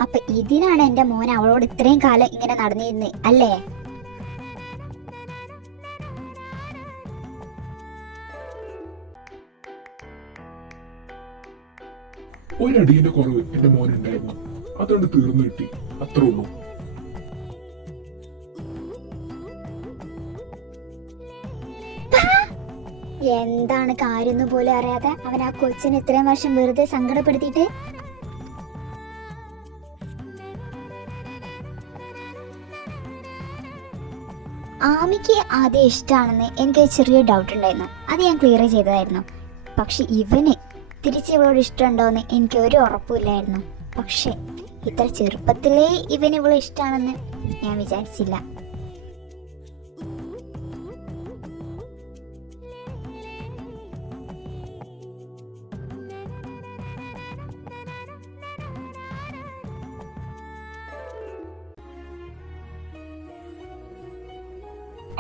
അപ്പൊ ഇതിനാണ് എന്റെ മോൻ അവളോട് ഇത്രയും കാലം ഇങ്ങനെ നടന്നിരുന്നത് അല്ലേ? ഒരടിയുടെ കുറവ് എന്റെ മോനുണ്ടായിരുന്നു, അതുകൊണ്ട് തീർന്നു കിട്ടി, അത്രേ ഉള്ളൂ. എന്താണ് കാര്യം പോലും അറിയാതെ അവൻ ആ കൊച്ചിനെ ഇത്രയും വർഷം വെറുതെ സങ്കടപ്പെടുത്തിയിട്ട്. ആമിക്ക് ആദ്യം ഇഷ്ടമാണെന്ന് എനിക്ക് ചെറിയ ഡൗട്ട് ഉണ്ടായിരുന്നു. അത് ഞാൻ ക്ലിയർ ചെയ്തതായിരുന്നു. പക്ഷെ ഇവന് തിരിച്ച് ഇവളോട് ഇഷ്ടമുണ്ടോയെന്ന് എനിക്ക് ഒരു ഉറപ്പില്ലായിരുന്നു. പക്ഷെ ഇത്ര ചെറുപ്പത്തിലേ ഇവന് ഇവളെ ഇഷ്ടമാണെന്ന് ഞാൻ വിചാരിച്ചില്ല.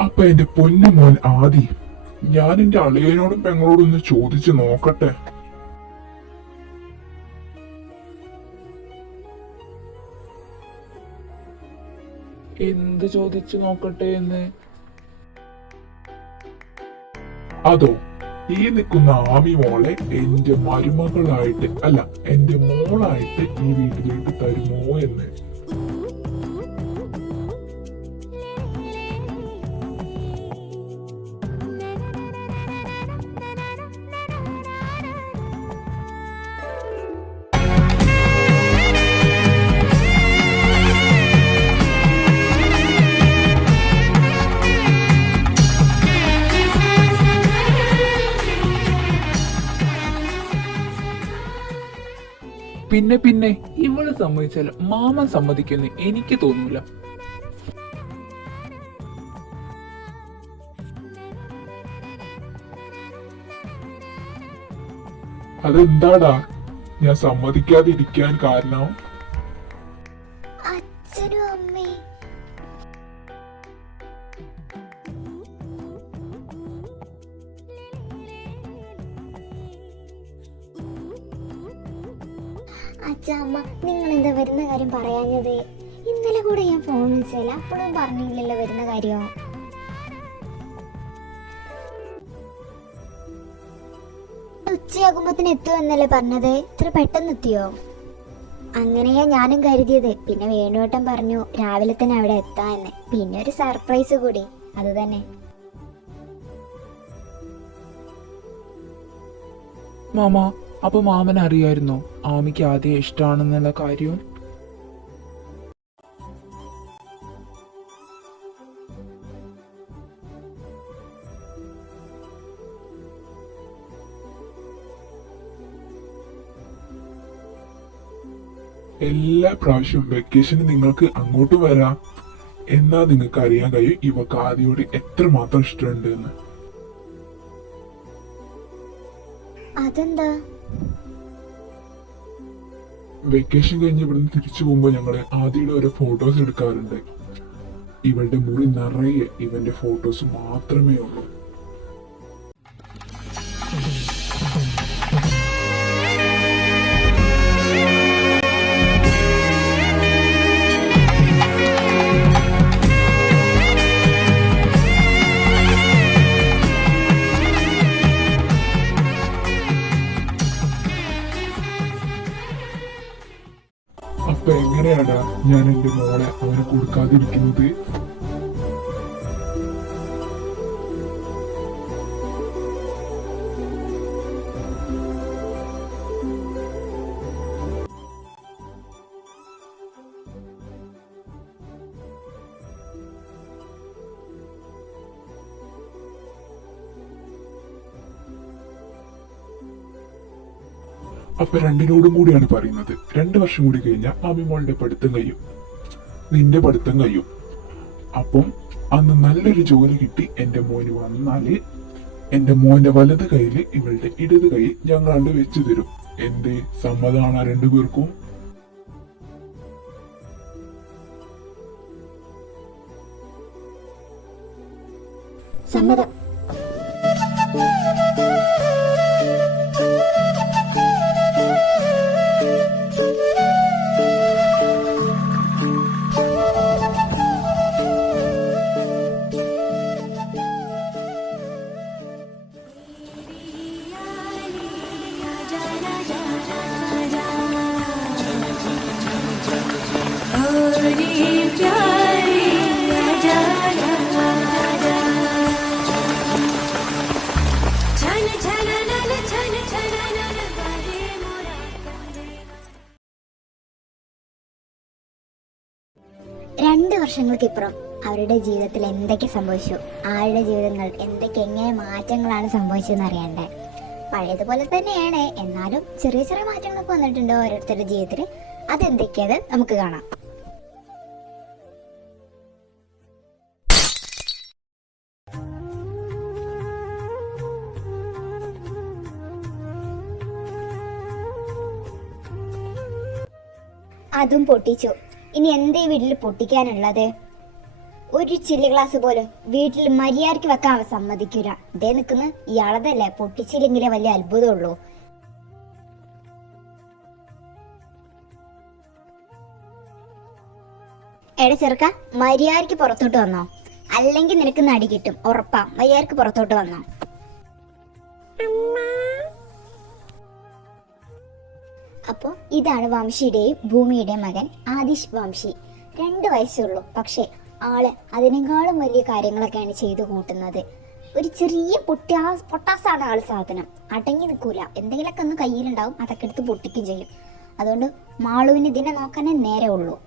അപ്പൊ എന്റെ പൊന്നു മോൻ ആദി, ഞാൻ എന്റെ അളിയനോടും പെങ്ങളോടും ഒന്ന് ചോദിച്ചു നോക്കട്ടെ. എന്ത് ചോദിച്ചു നോക്കട്ടെ എന്ന്? അതോ, ഈ നിൽക്കുന്ന ആമി മോളെ എന്റെ മരുമകളായിട്ട് അല്ല എന്റെ മോളായിട്ട് ഈ വീട്ടിലേക്ക് തരുമോ എന്ന്. പിന്നെ ഇവള് സമ്മതിച്ചാൽ മാമൻ സമ്മതിക്കുമെന്ന് എനിക്ക് തോന്നൂല. അതെന്താടാ ഞാൻ സമ്മതിക്കാതിരിക്കാൻ കാരണം? അച്ഛനും അമ്മേ, അച്ഛ അമ്മ, നിങ്ങൾ എന്താ വരുന്ന കാര്യം പറയാഞ്ഞത്? ഇന്നലെ കൂടെ ഞാൻ ഫോൺ വിളിച്ചില്ല, അപ്പോഴും പറഞ്ഞില്ലല്ലോ വരുന്ന കാര്യം. ഉച്ചയാകുമ്പത്തിന് എത്തുമെന്നല്ലേ പറഞ്ഞത്? ഇത്ര പെട്ടെന്ന് എത്തിയോ? അങ്ങനെയാ ഞാനും കരുതിയത്. പിന്നെ വേണുവട്ടം പറഞ്ഞു രാവിലെ തന്നെ അവിടെ എത്താന്ന്. പിന്നെ ഒരു സർപ്രൈസ് കൂടി, അത് തന്നെ. മാമ, അപ്പൊ മാമൻ അറിയായിരുന്നോ ആമിക്ക് ആദ്യം ഇഷ്ടമാണെന്നുള്ള കാര്യം? എല്ലാ പ്രാവശ്യവും വെക്കേഷന് നിങ്ങൾക്ക് അങ്ങോട്ട് വരാം. എന്നാ നിങ്ങൾക്ക് അറിയാൻ കഴിയും ഇവക്ക് ആദ്യയോട് എത്രമാത്രം ഇഷ്ടമുണ്ട് എന്ന്. അതെന്താ? വെക്കേഷൻ കഴിഞ്ഞ് ഇവിടുന്ന് തിരിച്ചു പോകുമ്പോ ഞങ്ങള് ആദ്യയുടെ ഓരോ ഫോട്ടോസ് എടുക്കാറുണ്ട്. ഇവളുടെ മുറി നിറയെ ഇവന്റെ ഫോട്ടോസ് മാത്രമേ ഉള്ളൂ. അപ്പൊ എങ്ങനെയാടാ ഞാൻ എന്റെ മോളെ അവന് കൊടുക്കാതിരിക്കുന്നത്? അപ്പൊ രണ്ടിനോടും കൂടിയാണ് പറയുന്നത്. 2 വർഷം കൂടി കഴിഞ്ഞാൽ ആമിമോളുടെ പഠിത്തം കഴിയും, നിന്റെ പഠിത്തം കഴിയും. അപ്പം അന്ന് നല്ലൊരു ജോലി കിട്ടി എന്റെ മോന് വന്നാല് എന്റെ മോന്റെ വലത് കൈയില് ഇവളുടെ ഇടത് കൈ ഞങ്ങളാണ്ട് വെച്ചു തരും. എന്തേ, സമ്മതമാണ് 2 പേർക്കും? സമ്മതം. രണ്ട് വർഷങ്ങൾക്കിപ്പുറം അവരുടെ ജീവിതത്തിൽ എന്തൊക്കെ സംഭവിച്ചു, ആരുടെ ജീവിതങ്ങൾ എങ്ങനെ മാറ്റങ്ങളാണ് സംഭവിച്ചതെന്ന് അറിയണ്ടേ. പഴയതുപോലെ തന്നെയാണ്, എന്നാലും ചെറിയ ചെറിയ മാറ്റങ്ങളൊക്കെ വന്നിട്ടുണ്ട് ഓരോരുത്തരുടെ ജീവിതത്തിൽ. അതെന്തൊക്കെയത് നമുക്ക് കാണാം. അതും പൊട്ടിച്ചു. ഇനി എന്തേ വീട്ടിൽ പൊട്ടിക്കാനുള്ളത്? ഒരു ചില്ലി ഗ്ലാസ് പോലും വീട്ടിൽ മര്യാദയ്ക്ക് വെക്കാൻ അവൻ സമ്മതിക്കൂല. ഇതേ നിൽക്കുന്ന ഇയാളതല്ലേ, പൊട്ടിച്ചില്ലെങ്കിലേ വലിയ അത്ഭുതമുള്ളൂ. എടാ ചെറുക്ക, മര്യാദയ്ക്ക് പുറത്തോട്ട് വന്നോ, അല്ലെങ്കിൽ നിനക്ക് നടി കിട്ടും, ഉറപ്പാ. മര്യാദയ്ക്ക് പുറത്തോട്ട് വന്നോ. അപ്പോൾ ഇതാണ് വംശിയുടെയും ഭൂമിയുടെയും മകൻ ആദിഷ് വംശി. 2 വയസ്സുള്ളൂ, പക്ഷേ ആള് അതിനേക്കാളും വലിയ കാര്യങ്ങളൊക്കെയാണ് ചെയ്തു കൂട്ടുന്നത്. ഒരു ചെറിയ പൊട്ടാസാണ് ആള് സാധനം. അടങ്ങി നിൽക്കൂല. എന്തെങ്കിലുമൊക്കെ ഒന്ന് കയ്യിലുണ്ടാവും, അതൊക്കെ എടുത്ത് പൊട്ടിക്കുകയും ചെയ്യും. അതുകൊണ്ട് മാളുവിന് ഇതിനെ നോക്കാനേ നേരെ ഉള്ളൂ.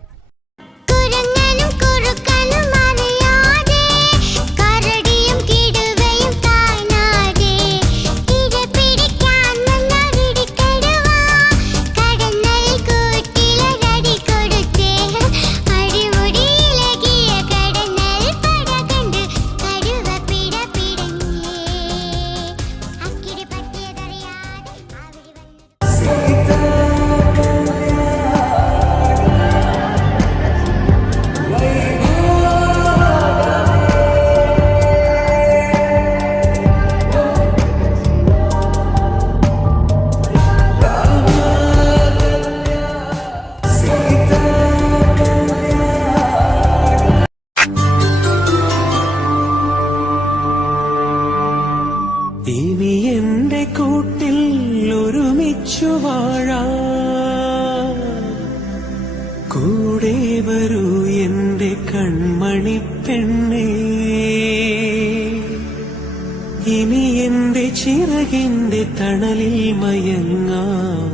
ഇനി എന്റെ കൂട്ടിൽ ഒരുമിച്ചു വാഴാൻ കൂടെ വരൂ എന്റെ കൺമണി പെണ്ണേ. ഇനി എന്റെ ചിറകിന്റെ തണലിൽ മയങ്ങാൻ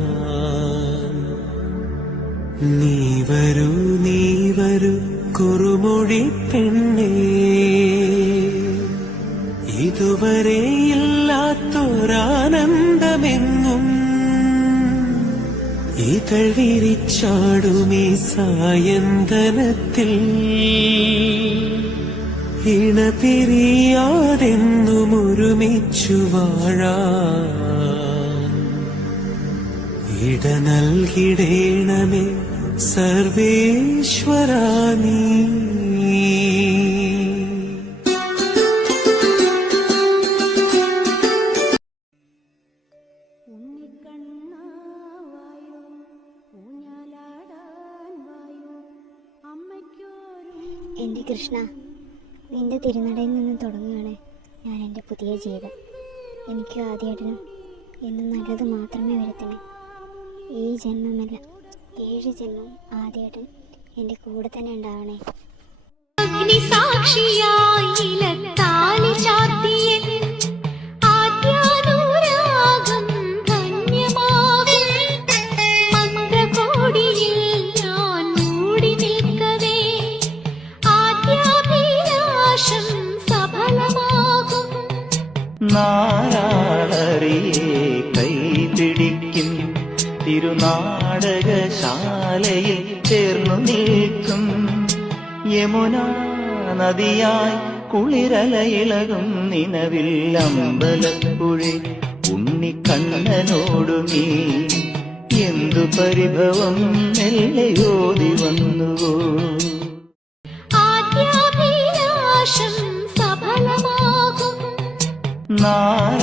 നീ വരൂ കുറുമൊഴി പെണ്ണേ. ഇതുവരെ ഇല്ലാത്തൊരാനന്ദമെങ്ങും ഇതൾ വിരിച്ചാടുമീ സായന്തനത്തിൽ ഇണപിരിയാതെന്നും ഒരുമിച്ചു വാഴാൻ ഇട നൽകിടേണമേ സർവേശ്വരാ നീ. എൻ്റെ കൃഷ്ണ, നിന്റെ തിരുനടയിൽ നിന്ന് തുടങ്ങുകയാണ് ഞാൻ എൻ്റെ പുതിയ ജീവിതം. എനിക്ക് ആദ്യേട്ടനും എന്നും നല്ലത് മാത്രമേ വരുത്തണേ. ഈ ജന്മമല്ല, 7 ജന്മവും ആദ്യേട്ടൻ എൻ്റെ കൂടെ തന്നെ ഉണ്ടാവണേ. നാരാളറിയെ കൈപിടിക്കും തിരുനാടകശാലയിൽ ചേർന്നു നിൽക്കും യമുനാ നദിയായി കുളിരലയിളകും നിലവിൽ അമ്പലപ്പുഴി ഉണ്ണിക്കണ്ണനോടുമീ എന്തു പരിഭവം മെല്ലയോതി വന്നുവോ. നാരാ